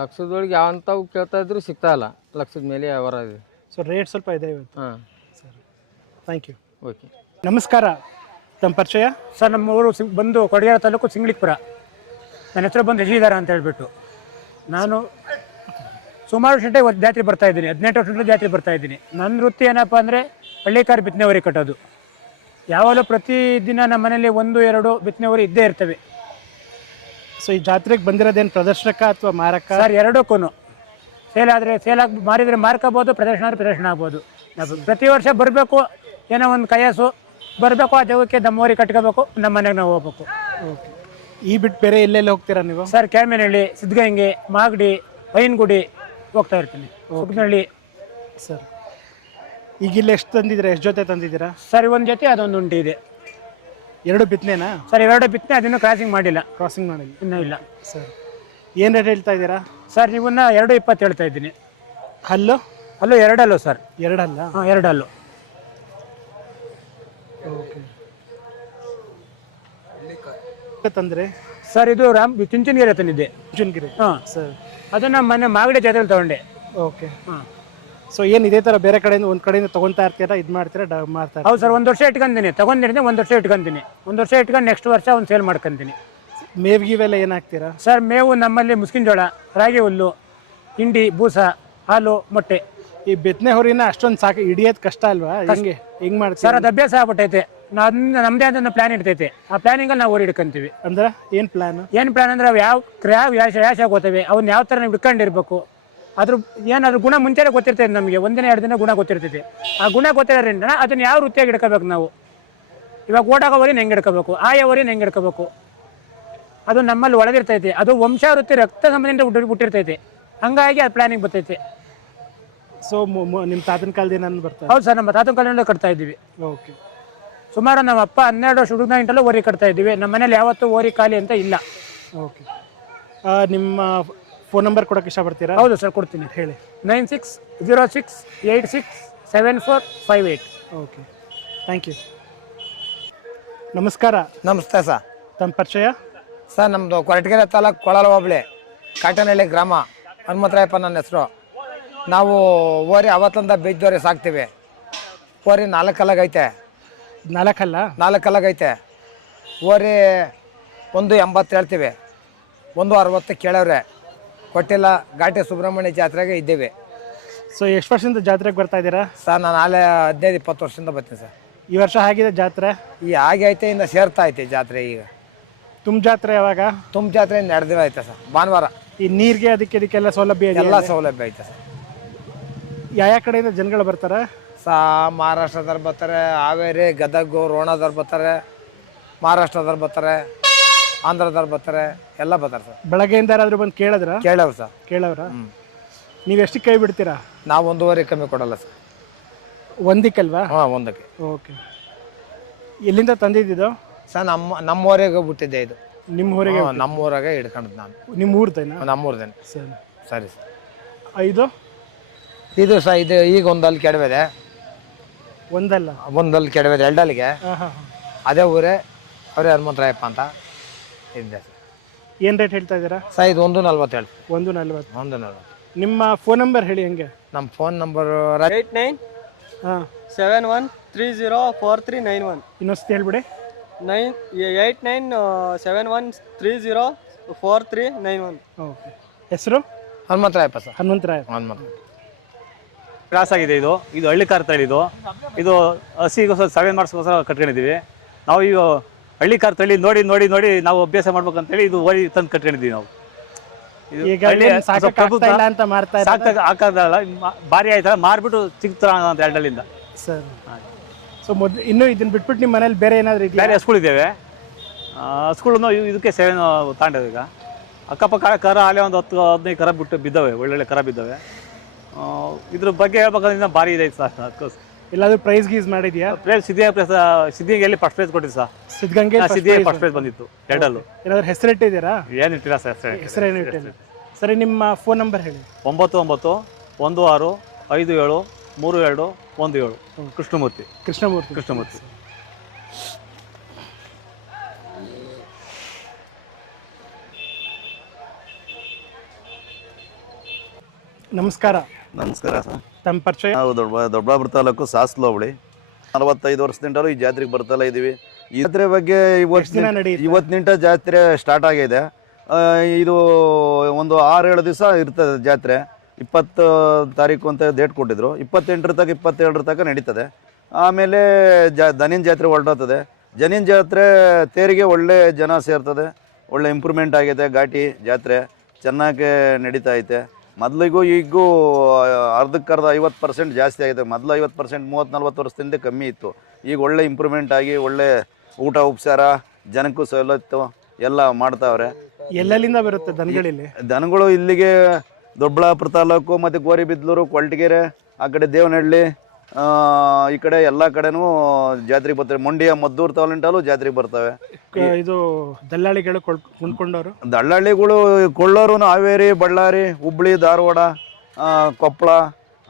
ಲಕ್ಷದೊಳಗೆ ಯಾವಂಥವು ಕೇಳ್ತಾ ಇದ್ರು ಸಿಗ್ತಾ ಇಲ್ಲ. ಲಕ್ಷದ ಮೇಲೆ ವ್ಯವಹಾರ ಇದೆ. ಸೊ ರೇಟ್ ಸ್ವಲ್ಪ ಇದೆ ಇವತ್ತು. ಹಾಂ. ಥ್ಯಾಂಕ್ ಯು ಓಕೆ ನಮಸ್ಕಾರ. ತಮ್ಮ ಪರಿಚಯ? ಸರ್ ನಮ್ಮ ಊರು ಸಿಂಗ್ ಬಂದು ಕೊಡಗೇರ ತಾಲೂಕು ಸಿಂಗ್ಳಿಪುರ ನನ್ನ ಹೆಸರು ಬಂದು ಯಶೀಧರ ಅಂತ ಹೇಳ್ಬಿಟ್ಟು. ನಾನು ಸುಮಾರು ವರ್ಷ ಜಾತ್ರೆ ಬರ್ತಾ ಇದ್ದೀನಿ ಹದಿನೆಂಟು ವರ್ಷದಿಂದ ಜಾತ್ರೆ ಬರ್ತಾ ಇದ್ದೀನಿ. ನನ್ನ ವೃತ್ತಿ ಏನಪ್ಪ ಅಂದರೆ ಹಳ್ಳಿಕಾರ್ ಬಿತ್ತನೆವರಿ ಕಟ್ಟೋದು. ಯಾವಾಗಲೂ ಪ್ರತಿದಿನ ನಮ್ಮ ಮನೇಲಿ ಒಂದು ಎರಡು ಬಿತ್ತನೆವರಿ ಇದ್ದೇ ಇರ್ತವೆ. ಸೊ ಈ ಜಾತ್ರೆಗೆ ಬಂದಿರೋದೇನು ಪ್ರದರ್ಶನಕ್ಕ ಅಥವಾ ಮಾರಕ ಸರ್ ಎರಡಕ್ಕೂ ಸೇಲ್ ಆದರೆ ಸೇಲ್ ಆಗಿ ಮಾರಿದರೆ ಮಾರ್ಕೋಬೋದು ಪ್ರದರ್ಶನ ಆದರೆ ಪ್ರದರ್ಶನ ಆಗ್ಬೋದು. ಪ್ರತಿ ವರ್ಷ ಬರಬೇಕು ಏನೋ ಒಂದು ಕಯಾಸು ಬರಬೇಕು ಆ ಜಾಗಕ್ಕೆ ನಮ್ಮವರಿ ಕಟ್ಕೋಬೇಕು ನಮ್ಮ ಮನೆಗೆ ನಾವು ಹೋಗ್ಬೇಕು. ಓಕೆ. ಈ ಬಿಟ್ಟು ಬೇರೆ ಎಲ್ಲೆಲ್ಲಿ ಹೋಗ್ತೀರಾ ನೀವು? ಸರ್ ಕ್ಯಾಮೇನಹಳ್ಳಿ ಸಿದ್ಧಗಂಗೆ ಮಾಗಡಿ ಐನಗುಡಿ ಹೋಗ್ತಾ ಇರ್ತೀನಿ. ಸುಗ್ನಹಳ್ಳಿ ಸರ್ ಈಗ ಇಲ್ಲಿ ಎಷ್ಟು ತಂದಿದ್ದೀರಾ? ಎಷ್ಟು ಜೊತೆ ತಂದಿದ್ದೀರಾ? ಸರ್ ಒಂದು ಜೊತೆ ಅದೊಂದು ಉಂಟು ಇದೆ. ಎರಡು ಬಿತ್ತನೆನಾ ಸರ್ ಎರಡು ಬಿತ್ತನೆ ಅದನ್ನು ಕ್ರಾಸಿಂಗ್ ಮಾಡಿಲ್ಲ. ಕ್ರಾಸಿಂಗ್ ಮಾಡಿಲ್ಲ. ಇನ್ನೂ ಇಲ್ಲ. ಸರ್ ಏನು ರೇಟ್ ಹೇಳ್ತಾ ಇದ್ದೀರಾ? ಸರ್ ನೀವನ್ನ ಎರಡು ಇಪ್ಪತ್ತು ಹೇಳ್ತಾ ಇದ್ದೀನಿ. ಹಲ್ಲು? ಹಲ್ಲು ಎರಡಲ್ಲು ಸರ್. ಎರಡಲ್ಲ? ಹಾಂ ಎರಡಲ್ಲು. ತಂದ್ರೆ? ಸರ್ ಇದು ರಾಮ್ ಚುಂಚನಗಿರಿ ತಂದಿದ್ದೆ ಚುಂಚನಗಿರಿ. ಹಾಂ. ಸರ್ ಅದನ್ನು ಮೊನ್ನೆ ಮಾಗಡಿ ಜಾತ್ರೆಲಿ ತಗೊಂಡೆ. ಓಕೆ ಹಾಂ. ಸೊ ಏನು ಇದೇ ಥರ ಬೇರೆ ಕಡೆಯಿಂದ ಒಂದು ಕಡೆಯಿಂದ ತೊಗೊತಾ ಇರ್ತೀರಾ? ಇದು ಮಾಡ್ತೀರಾ? ಡ ಮಾಡ್ತೀರಾ ಹೌದು ಸರ್ ಒಂದು ವರ್ಷ ಇಟ್ಕೊಂತೀನಿ. ತಗೊಂಡಿದ್ದೀನಿ ಒಂದು ವರ್ಷ ಇಟ್ಕೊಂತೀನಿ. ಒಂದು ವರ್ಷ ಇಟ್ಕೊಂಡು ನೆಕ್ಸ್ಟ್ ವರ್ಷ ಒಂದು ಸೇಲ್ ಮಾಡ್ಕೊಂತೀನಿ. ಮೇವ್ ಗೀವೆಲ್ಲ ಏನು ಹಾಕ್ತೀರಾ ಸರ್ ಮೇವು ನಮ್ಮಲ್ಲಿ ಮುಸ್ಕಿನ ಜೋಳ ರಾಗಿ ಹುಲ್ಲು ಹಿಂಡಿ ಬೂಸ ಹಾಲು ಮೊಟ್ಟೆ. ಈ ಬೆತ್ತನೆ ಹೊರಿನ ಅಷ್ಟೊಂದು ಸಾಕು ಹಿಡಿಯೋದು ಕಷ್ಟ ಅಲ್ವಾ? ಹೆಂಗೆ? ಹಿಂಗ್ ಮಾಡ್ತೀರಾ? ಸರ್ ಅದು ಅಭ್ಯಾಸ ಆಗ್ಬಿಟ್ಟೈತೆ. ನಾ ಅದನ್ನ ನಮ್ಮದೇ ಅಂತ ಒಂದು ಪ್ಲಾನ್ ಇರ್ತೈತೆ. ಆ ಪ್ಲಾನಿಂಗ್ ನಾವು ಓಡಿ ಹಿಡ್ಕೊಂತೀವಿ ಅಂದ್ರೆ ಏನು ಪ್ಲಾನ್ ಏನು ಪ್ಲಾನ್ ಅಂದ್ರೆ ಅವು ಯಾವ ಯಾವ ಯಾಶ ಯಾಶ ಆಗೋತವೆ ಅವ್ನ ಯಾವ ಥರ ನಾವು ಹಿಡ್ಕೊಂಡಿರ್ಬೇಕು. ಅದ್ರ ಏನಾದ್ರು ಗುಣ ಮುಂಚೆನೇ ಗೊತ್ತಿರ್ತೈತೆ ನಮಗೆ ಒಂದಿನ ಎರಡು ದಿನ ಗುಣ ಗೊತ್ತಿರ್ತೈತಿ. ಆ ಗುಣ ಗೊತ್ತಿರೋದ್ರಿಂದ ಅದನ್ನ ಯಾವ ವೃತ್ತಿಯಾಗಿ ಹಿಡ್ಕೋಬೇಕು ನಾವು? ಇವಾಗ ಓಡಾಗೋ ವರಿನ ಹೆಂಗೆ ಹಿಡ್ಕೋಬೇಕು? ಆಯ ವರಿನ ಹೆಂಗೆ ಹಿಡ್ಕೋಬೇಕು? ಅದು ನಮ್ಮಲ್ಲಿ ಒಳಗಿರ್ತೈತೆ. ಅದು ವಂಶಾವೃತ್ತಿ ರಕ್ತ ಸಂಬಂಧದಿಂದ ಹುಟ್ಟಿರ್ತೈತಿ ಹುಟ್ಟಿರ್ತೈತೆ. ಹಂಗಾಗಿ ಅದು ಪ್ಲಾನಿಂಗ್ ಬರ್ತೈತೆ. ಸೊ ನಿಮ್ಮ ತಾತನ ಕಾಲದಿಂದ ನಾನು ಬರ್ತಾರೆ ಹೌದು ಸರ್ ನಮ್ಮ ತಾತನ ಕಾಲದಿಂದ ಕಟ್ತಾ ಇದ್ದೀವಿ. ಓಕೆ ಸುಮಾರು ನಮ್ಮ ಅಪ್ಪ ಹನ್ನೆರಡು ವರ್ಷ ಹುಡುಗನ ಇಂಟಲ್ಲೂ ಓರಿ ಕಟ್ತಾ ಇದ್ದೀವಿ. ನಮ್ಮ ಮನೇಲಿ ಯಾವತ್ತೂ ಓರಿ ಖಾಲಿ ಅಂತ ಇಲ್ಲ. ಓಕೆ. ನಿಮ್ಮ ಫೋನ್ ನಂಬರ್ ಕೊಡೋಕೆ ಇಷ್ಟಪಡ್ತೀರಾ? ಹೌದು ಸರ್ ಕೊಡ್ತೀನಿ. ಹೇಳಿ. Nine six zero six eight six seven four five eight okay. Thank you. ನಮಸ್ಕಾರ. ನಮಸ್ತೆ ಸರ್. ತಮ್ಮ ಪರಿಚಯ? ಸರ್ ನಮ್ಮದು ಕೊರಟಗೆರೆ ತಾಲೂಕು ಕೊಳಲ ಹೋಬಳಿ ಕಾಟನಹಳ್ಳಿ ಗ್ರಾಮ. ಹನುಮಂತರಾಯಪ್ಪ ನನ್ನ ಹೆಸರು. ನಾವು ಓರಿ ಅವತ್ತಂದ ಬೀಜ್ದೋರಿ ಸಾಕ್ತೀವಿ. ಓರಿ ನಾಲ್ಕಲ್ಲಾಗೈತೆ ನಾಲ್ಕಲ್ಲ? ನಾಲ್ಕಲ್ಲಾಗೈತೆ. ಓರಿ ಒಂದು ಎಂಬತ್ತು ಹೇಳ್ತೀವಿ. ಒಂದು ಅರವತ್ತು ಕೇಳವ್ರೆ. ಕೊಟ್ಟಿಲ್ಲ ಘಾಟಿ ಸುಬ್ರಹ್ಮಣ್ಯ ಜಾತ್ರೆಗೆ ಇದ್ದೀವಿ. ಸೊ ಎಷ್ಟು ವರ್ಷದಿಂದ ಜಾತ್ರೆಗೆ ಬರ್ತಾ ಇದ್ದೀರಾ? ಸರ್ ನಾನು ನಾಳೆ ಹದಿನೈದು ಇಪ್ಪತ್ತು ವರ್ಷದಿಂದ ಬರ್ತೀನಿ ಸರ್. ಈ ವರ್ಷ ಆಗಿದೆ ಜಾತ್ರೆ? ಈ ಹಾಗೆ ಐತೆ ಇನ್ನು ಸೇರ್ತಾ ಐತೆ ಜಾತ್ರೆ ಈಗ. ತುಮ್ ಜಾತ್ರೆ ಯಾವಾಗ? ತುಮ್ ಜಾತ್ರೆ ಇನ್ನು ಎರಡು ದಿನ ಐತೆ ಸರ್ ಭಾನುವಾರ. ಈ ನೀರಿಗೆ ಅದಕ್ಕೆ ಇದಕ್ಕೆಲ್ಲ ಸೌಲಭ್ಯ ಇದೆ ಎಲ್ಲ ಸೌಲಭ್ಯ ಐತೆ ಸರ್. ಯಾವ ಯಾವ ಕಡೆಯಿಂದ ಜನಗಳು ಬರ್ತಾರೆ? ಸಾ ಮಹಾರಾಷ್ಟ್ರದವ್ರು ಬರ್ತಾರೆ ಹಾವೇರಿ ಗದಗ ರೋಣದವ್ರು ಬರ್ತಾರೆ ಮಹಾರಾಷ್ಟ್ರದವ್ರು ಬರ್ತಾರೆ ಆಂಧ್ರದವ್ರು ಬರ್ತಾರೆ ಎಲ್ಲ ಬರ್ತಾರೆ ಸರ್. ಬೆಳಗ್ಗೆಯಿಂದ ಯಾರಾದ್ರೂ ಬಂದು ಕೇಳಿದ್ರ? ಕೇಳವ್ರು ಸರ್. ಕೇಳವ್ರ ನೀವು ಎಷ್ಟು ಕೈ ಬಿಡ್ತೀರಾ? ನಾವು ಒಂದೂವರೆ ಕಮ್ಮಿ ಕೊಡಲ್ಲ ಸರ್. ಒಂದಿಕ್ಕಲ್ವಾ ಹಾಂ ಒಂದಕ್ಕೆ. ಓಕೆ. ಎಲ್ಲಿಂದ ತಂದಿದ್ದು ಸರ್ ನಮ್ಮ ನಮ್ಮೂರಿಗೆ ಬಿಟ್ಟಿದ್ದೆ ಇದು. ನಿಮ್ಮ ಊರಿಗೆ ಹ್ಮ್, ನಮ್ಮೂರಾಗೆ ಹಿಡ್ಕೊಂಡದ್ದು ನಾನು. ನಿಮ್ಮ ಊರ್ದೇನಾ? ನಮ್ಮೂರ್ದೇನೆ. ಸರಿ. ಸರಿ ಸರ್. ಐದು? ಇದು ಸಹ ಇದು ಈಗ ಒಂದಲ್ಲಿ ಕೆಡವಿದೆ. ಒಂದಲ್ಲ? ಒಂದಲ್ಲಿ ಕೆಡವೇ ಎರಡಲ್ಲಿಗೆ? ಹಾಂ ಹಾಂ ಹಾಂ. ಅದೇ ಊರೇ ಅವರೇ ಹನುಮಂತರಾಯಪ್ಪ ಅಂತ ಇದ್ದೆ. ಸರ್ ಏನು ರೇಟ್ ಹೇಳ್ತಾ ಇದ್ದೀರಾ? ಸರ್ ಇದು ಒಂದು ನಲ್ವತ್ತೇಳು. ಹೇಳಿ ಒಂದು ನಲ್ವತ್ತು. ಒಂದು ನಲ್ವತ್ತು. ನಿಮ್ಮ ಫೋನ್ ನಂಬರ್ ಹೇಳಿ ಹೆಂಗೆ? ನಮ್ಮ ಫೋನ್ ನಂಬರ್ ಏಯ್ಟ್ ನೈನ್ ಹಾಂ. Seven one three zero four three nine one. ಇನ್ನೊಂದು ಹೇಳ್ಬಿಡಿ. Nine eight nine seven one three zero four three nine one. Okay. ಹೆಸರು? ಹನುಮಂತರಾಯಪ್ಪ ಸರ್. ಹನುಮಂತರಾಯಪ್ಪ ಹನುಮಂತ. ಕ್ರಾಸ್ ಆಗಿದೆ ಇದು. ಇದು ಹಳ್ಳಿ ಕಾರ್ ತಳಿ ಇದು. ಇದು ಹಸಿಗೋಸ್ಕರ ಸೆವೆನ್ ಮಾರ್ಕ್ಸ್ಗೋಸ್ಕರ ಕಟ್ಕೊಂಡಿದ್ದೀವಿ. ನಾವು ಈಗ ಹಳ್ಳಿ ಕಾರ್ ತಳಿ ನೋಡಿ ನೋಡಿ ನೋಡಿ ನಾವು ಅಭ್ಯಾಸ ಮಾಡ್ಬೇಕಂತೇಳಿ ಇದು ಓಡಿ ತಂದು ಕಟ್ಕೊಂಡಿದ್ದೀವಿ ನಾವು. ಇದು ಈಗ ಅಂತ ಮಾರ್ತಾ ಸಾಕಾಗ ಹಾಕೋದಲ್ಲ ಭಾರಿ ಆಯ್ತಲ್ಲ. ಮಾರ್ಬಿಟ್ಟು ಸಿಗ್ತಾರ ಅಂತ ಎರಡಲ್ಲಿಂದ. ಸರ್. ಸೊ ಮೊದ್ಲು ಇನ್ನು ಇದನ್ನ ಬಿಟ್ಬಿಟ್ಟು ನಿಮ್ಮ ಮನೇಲಿ ಬೇರೆ ಏನಾದ್ರು ಇದೆಯಾ? ಬೇರೆ ಹಸ್ಗಳಿದ್ದೇವೆ ಹಸ್ಗಳನ್ನು ಇದಕ್ಕೆ ಸೇವೆನ ತಾಂಡದ ಈಗ. ಅಕ್ಕಪಕ್ಕ ಕರ ಅಲ್ಲೇ ಒಂದು ಹತ್ತು ಹದಿನೈದು ಕರ ಬಿಟ್ಟು ಬಿದ್ದವೆ. ಒಳ್ಳೊಳ್ಳೆ ಕರ ಬಿದ್ದವೆ. ಇದ್ರ ಬಗ್ಗೆ ಹೇಳ್ಬೇಕಂದ್ರೆ ಇನ್ನೂ ಭಾರಿ ಇದೆ ಸರ್ ಅದಕ್ಕೋಸ್ಕರ ಎಲ್ಲಾದ್ರೂ ಪ್ರೈಸ್ ಗೀಸ್ ಮಾಡಿದ್ಯಾ? ಪ್ರೈಸ್ ಸಿದ್ಧಿಯ ಪ್ರೈಸ್ ಸಿದ್ಧಿಗೆಲ್ಲಿ ಫಸ್ಟ್ ಪ್ರೈಸ್ ಕೊಟ್ಟಿದ್ದು ಸರ್. ಸಿದ್ಧಗಂಗೆ ಸಿದ್ಧಿಗೆ ಫಸ್ಟ್ ಪ್ರೈಸ್ ಬಂದಿತ್ತು ಎರಡಲ್ಲೂ ಏನಾದ್ರು ಹೆಸರಿಟ್ಟಿದ್ದೀರಾ ಏನು ಇಟ್ಟಿಲ್ಲ ಸರ್ ಹೆಸರು ಹೆಸರೇನು ಇಟ್ಟಿಲ್ಲ. ಸರಿ ನಿಮ್ಮ ಫೋನ್ ನಂಬರ್ ಹೇಳಿ. ಒಂಬತ್ತು ಒಂಬತ್ತು ಒಂದು ಆರು ಐದು ಏಳು ಮೂರು ಎರಡು ಒಂದು ಏಳು. ಕೃಷ್ಣಮೂರ್ತಿ. ಕೃಷ್ಣಮೂರ್ತಿ. ಕೃಷ್ಣಮೂರ್ತಿ. ನಮಸ್ಕಾರ. ನಮಸ್ಕಾರ. ಸರ್ ತಮ್ಮ ಪರಿಚಯ? ನಾವು ದೊಡ್ಡ ದೊಡ್ಡಬಳ್ಳಾಪುರ ತಾಲೂಕು ಸಾಸ್ಲು ಹೋಬಳಿ. ನಲವತ್ತೈದು ವರ್ಷದಿಂದಲೂ ಈ ಜಾತ್ರೆಗೆ ಬರ್ತಾ ಇದ್ದೀವಿ ಈ ಜಾತ್ರೆ ಬಗ್ಗೆ ಇವತ್ತು ಇವತ್ತಿನಿಂದ ಜಾತ್ರೆ ಸ್ಟಾರ್ಟ್ ಆಗಿದೆ. ಆ, ಇದು ಒಂದು ಆರೇಳು ಏಳು ದಿವಸ ಇರ್ತದೆ ಜಾತ್ರೆ. ಇಪ್ಪತ್ತು ತಾರೀಕು ಅಂತ ಡೇಟ್ ಕೊಟ್ಟಿದ್ರು. ಇಪ್ಪತ್ತೆಂಟರ ತನಕ ಇಪ್ಪತ್ತೇಳರ ತನಕ ನಡೀತದೆ. ಆಮೇಲೆ ಜಾ ದನಿನ ಜಾತ್ರೆ ಹೊರಟೋಗ್ತದೆ. ಜನಿನ ಜಾತ್ರೆ ತೇರಿಗೆ ಒಳ್ಳೆ ಜನ ಸೇರ್ತದೆ. ಒಳ್ಳೆ ಇಂಪ್ರೂವ್ಮೆಂಟ್ ಆಗಿದೆ. ಘಾಟಿ ಜಾತ್ರೆ ಚೆನ್ನಾಗಿ ನಡೀತಾ ಐತೆ. ಮೊದಲಿಗೂ ಈಗೂ ಅರ್ಧಕ್ಕರ್ಧ ಐವತ್ತು ಪರ್ಸೆಂಟ್ ಜಾಸ್ತಿ ಆಗಿದೆ. ಮೊದಲು ಐವತ್ತು ಪರ್ಸೆಂಟ್ ಮೂವತ್ತು ನಲ್ವತ್ತು ವರ್ಷದಿಂದ ಕಮ್ಮಿ ಇತ್ತು. ಈಗ ಒಳ್ಳೆ ಇಂಪ್ರೂವ್ಮೆಂಟ್ ಆಗಿ ಒಳ್ಳೆ ಊಟ ಉಪಚಾರ ಜನಕ್ಕೂ ಸವಲತ್ತು ಎಲ್ಲ ಮಾಡ್ತಾವ್ರೆ. ಎಲ್ಲೆಲ್ಲಿಂದ ಬರುತ್ತೆ ದನಗಳಿಲ್ಲಿ? ದನಗಳು ಇಲ್ಲಿಗೆ ದೊಡ್ಡಬಳ್ಳಾಪುರ ತಾಲೂಕು ಮತ್ತು ಗೋರಿಬಿದ್ಲೂರು ಕೊಲ್ಟಗೆರೆ ಆ ಕಡೆ ದೇವನಹಳ್ಳಿ ಈ ಕಡೆ ಎಲ್ಲ ಕಡೆನೂ ಜಾತ್ರೆಗೆ ಬರ್ತಾರೆ. ಮಂಡಿಯ ಮದ್ದೂರ್ ತಾಲೂಂಟಲ್ಲೂ ಜಾತ್ರೆಗೆ ಬರ್ತವೆ. ಕ- ಇದು ದಲ್ಲಾಳಿಗಳು ಕೊಂಡ್- ಕೊಂಡ್ಕೊಂಡವರು? ದಳ್ಳಾಳಿಗಳು ಕೊಳ್ಳೋರು ಹಾವೇರಿ ಬಳ್ಳಾರಿ ಹುಬ್ಳಿ ಧಾರವಾಡ ಆ, ಕೊಪ್ಪಳ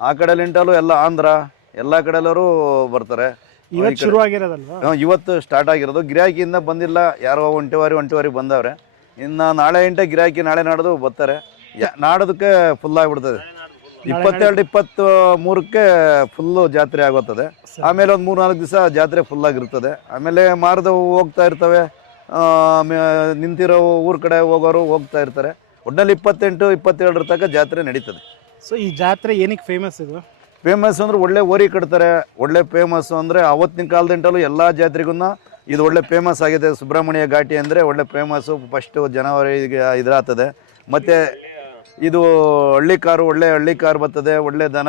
ಆ ಕಡೆಲಿಂಟಲ್ಲೂ ಎಲ್ಲ ಆಂಧ್ರ ಎಲ್ಲ ಕಡೆಲ್ಲರೂ ಬರ್ತಾರೆ. ಇವತ್ತು ಹ್ಮ್, ಸ್ಟಾರ್ಟ್ ಆಗಿರೋದು. ಗಿರಾಕಿಯಿಂದ ಬಂದಿಲ್ಲ. ಯಾರೋ ಒಂಟಿವಾರಿ ಒಂಟಿವಾರಿ ಬಂದವ್ರೆ. ಇನ್ನು ನಾಳೆ ಇಂಟ ಗಿರಾಕಿ ನಾಳೆ ನಾಡ್ದು ಬರ್ತಾರೆ. ಯಾ- ನಾಡೋದಕ್ಕೆ ಫುಲ್ ಆಗಿಬಿಡ್ತದೆ. ಇಪ್ಪತ್ತೆರಡು ಇಪ್ಪತ್ತು ಮೂರಕ್ಕೆ ಫುಲ್ಲು ಜಾತ್ರೆ ಆಗುತ್ತದೆ. ಆಮೇಲೆ ಒಂದು ಮೂರು ನಾಲ್ಕು ದಿವಸ ಜಾತ್ರೆ ಫುಲ್ ಆಗಿರ್ತದೆ. ಆಮೇಲೆ ಮಾರ್ದವು ಹೋಗ್ತಾ ಇರ್ತವೆ. ನಿಂತಿರೋ ಊರ ಕಡೆ ಹೋಗೋರು ಹೋಗ್ತಾ ಇರ್ತಾರೆ. ಒಟ್ಟಿನಲ್ಲಿ ಇಪ್ಪತ್ತೆಂಟು ಇಪ್ಪತ್ತೇಳರ ತನಕ ಜಾತ್ರೆ ನಡೀತದೆ. ಸೊ ಈ ಜಾತ್ರೆ ಏನಕ್ಕೆ ಫೇಮಸ್ ಇದು? ಫೇಮಸ್ ಅಂದ್ರೆ ಒಳ್ಳೆ ಓರಿ ಕಟ್ತಾರೆ. ಒಳ್ಳೆ ಫೇಮಸ್ ಅಂದರೆ ಅವತ್ತಿನ ಕಾಲದಿಂದಲೂ ಎಲ್ಲ ಜಾತ್ರೆಗೂ ಇದು ಒಳ್ಳೆ ಫೇಮಸ್ ಆಗಿದೆ. ಸುಬ್ರಹ್ಮಣ್ಯ ಘಾಟಿ ಅಂದರೆ ಒಳ್ಳೆ ಫೇಮಸ್ಸು ಫಸ್ಟು ಜನವರಿಗೆ ಇದಾಗ್ತದೆ ಮತ್ತು ಇದು ಹಳ್ಳಿ ಕಾರು ಒಳ್ಳೆ ಹಳ್ಳಿ ಕಾರು ಬರ್ತದೆ ಒಳ್ಳೆ ದನ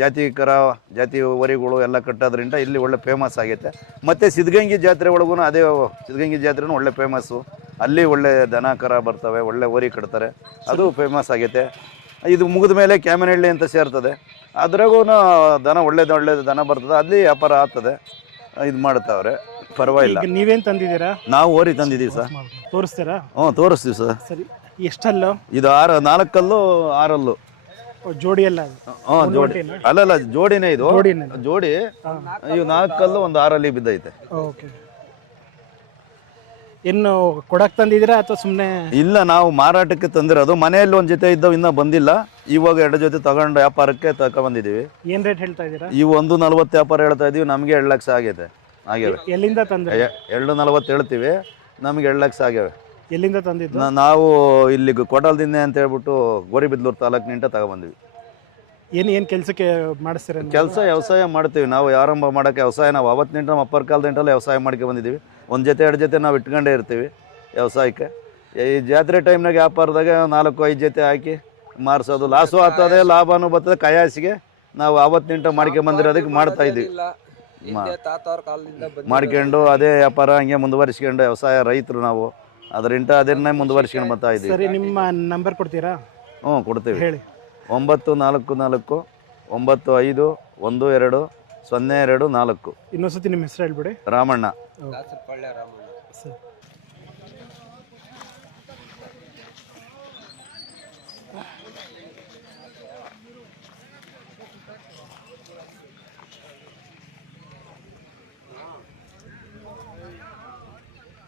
ಜಾತಿ ಕರ ಜಾತಿ ವರಿಗಳು ಎಲ್ಲ ಕಟ್ಟೋದ್ರಿಂದ ಇಲ್ಲಿ ಒಳ್ಳೆ ಫೇಮಸ್ ಆಗೈತೆ. ಮತ್ತು ಸಿದ್ಧಗಂಗಿ ಜಾತ್ರೆ ಒಳಗೂ ಅದೇ ಸಿದ್ಧಗಂಗಿ ಜಾತ್ರೆನೂ ಒಳ್ಳೆ ಫೇಮಸ್ಸು ಅಲ್ಲಿ ಒಳ್ಳೆ ದನ ಕರ ಬರ್ತವೆ ಒಳ್ಳೆ ವರಿ ಕಟ್ತಾರೆ. ಅದು ಫೇಮಸ್ ಆಗೈತೆ. ಇದು ಮುಗಿದ ಮೇಲೆ ಕ್ಯಾಮನಹಳ್ಳಿ ಅಂತ ಸೇರ್ತದೆ. ಅದ್ರಾಗೂ ದನ ಒಳ್ಳೇದು ಒಳ್ಳೇದು ದನ ಬರ್ತದೆ. ಅಲ್ಲಿ ವ್ಯಾಪಾರ ಆಗ್ತದೆ. ಇದು ಮಾಡ್ತಾವ್ರೆ. ಪರವಾಗಿಲ್ಲ. ನೀವೇನು ತಂದಿದ್ದೀರಾ? ನಾವು ಓರಿ ತಂದಿದ್ದೀವಿ ಸರ್. ತೋರಿಸ್ತೀರಾ? ಹ್ಞೂ ತೋರಿಸ್ತೀವಿ ಸರ್. ಸರಿ. ಎಷ್ಟಲ್ಲೋ? ಇದು ಆರು ನಾಲ್ಕಲ್ಲು ಆರಲ್ಲು? ಜೋಡಿ. ಅಲ್ಲ ಹ್ಞೂ ಜೋಡಿ? ಅಲ್ಲಲ್ಲ ಜೋಡಿನೇ ಇದು. ಜೋಡಿನೇ. ಜೋಡಿ. ಇವು ನಾಲ್ಕಲ್ಲು ಒಂದು ಆರಲ್ಲಿ ಬಿದ್ದೈತೆ. ಓಕೆ. ಇನ್ನು ಕೊಡಕ್ ತಂದಿದ್ದೀರಾ ಅಥವಾ ಸುಮ್ಮನೆ ಇಲ್ಲ ನಾವು ಮಾರಾಟಕ್ಕೆ ತಂದಿರೋದು. ಮನೆಯಲ್ಲಿ ಒಂದು ಜೊತೆ ಇದ್ದವು ಇನ್ನೂ ಬಂದಿಲ್ಲ. ಇವಾಗ ಎರಡು ಜೊತೆ ತಗೊಂಡು ವ್ಯಾಪಾರಕ್ಕೆ ತಗೊಬಂದಿದ್ದೀವಿ ಏನು ರೇಟ್ ಹೇಳ್ತಾ ಇದ್ದೀರಾ? ಇವು ಒಂದು ನಲ್ವತ್ತು ವ್ಯಾಪಾರ ಹೇಳ್ತಾ ಇದೀವಿ ನಮಗೆ ಎರಡು ಲಕ್ಷ ಆಗೈತೆ. ಆಗ್ಯಾವೆ ಎಲ್ಲಿಂದ ತಂದ್ರಿ? ಎ- ಎರಡು ನಲ್ವತ್ತು ಹೇಳ್ತೀವಿ ನಮಗೆ ಎರಡು ಲಕ್ಷ ಆಗ್ಯಾವೆ. ಎಲ್ಲಿಂದ ತಂದಿದ್ದು? ನ- ನಾವು ಇಲ್ಲಿ ಕೊಡಲ್ದಿಂದೆ ಅಂತ ಹೇಳ್ಬಿಟ್ಟು ಗೋರಿಬಿದ್ಲೂರು ತಾಲೂಕಿನಿಂದ ತಗೊಬಂದ್ವಿ. ಏನು ಏನು ಕೆಲಸಕ್ಕೆ ಮಾಡಿಸ್ತೀರ ನೀವು? ಕೆಲಸ ವ್ಯವಸಾಯ ಮಾಡ್ತೀವಿ. ನಾವು ಆರಂಭ ಮಾಡೋಕ್ಕೆ ವ್ಯವಸಾಯ ನಾವು ಅವತ್ತಿನಿಂದ ನಮ್ಮ ಅಪ್ಪರ ಕಾಲದಿಂದಲೇ ವ್ಯವಸಾಯ ಮಾಡ್ಕೊಂಡು ಬಂದಿದ್ದೀವಿ. ಒಂದು ಜೊತೆ ಎರಡು ಜೊತೆ ನಾವು ಇಟ್ಕೊಂಡೇ ಇರ್ತೀವಿ ವ್ಯವಸಾಯಕ್ಕೆ. ಈ ಜಾತ್ರೆ ಟೈಮ್ನಾಗ ವ್ಯಾಪಾರದಾಗ ನಾಲ್ಕು ಐದು ಜೊತೆ ಹಾಕಿ ಮಾರಿಸೋದು. ಲಾಸು ಆಗ್ತದೆ ಲಾಭನೂ ಬರ್ತದೆ ಕಯಾಸಿಗೆ ನಾವು ಅವತ್ತಿನಿಂದ ಮಾಡ್ಕೊಂಡು ಬಂದಿರೋದಕ್ಕೆ ಮಾಡ್ತಾ ಇದ್ದೀವಿ. ಕಾಲದಿಂದ ಮಾಡ್ಕೊಂಡು ಅದೇ ವ್ಯಾಪಾರ ಹಂಗೆ ಮುಂದುವರಿಸ್ಕೊಂಡು ವ್ಯವಸಾಯ ರೈತರು ನಾವು ಅದರಿಂದ ಅದನ್ನೇ ಮುಂದುವರಿಸ್ಕೊಂಡು ಬರ್ತಾ ಇದ್ದೀವಿ ಸರಿ ನಿಮ್ಮ ನಂಬರ್ ಕೊಡ್ತೀರಾ? ಹ್ಞೂ ಕೊಡ್ತೀವಿ. ಹೇಳಿ. ಒಂಬತ್ತು ನಾಲ್ಕು ನಾಲ್ಕು ಒಂಬತ್ತು ಐದು ಒಂದು ಎರಡು ಸೊನ್ನೆ ಎರಡು ನಾಲ್ಕು. ಇನ್ನೊಂದ್ಸತಿ ನಿಮ್ಮ ಹೆಸರು ಹೇಳ್ಬಿಡಿ. ರಾಮಣ್ಣ. ಸರಿ.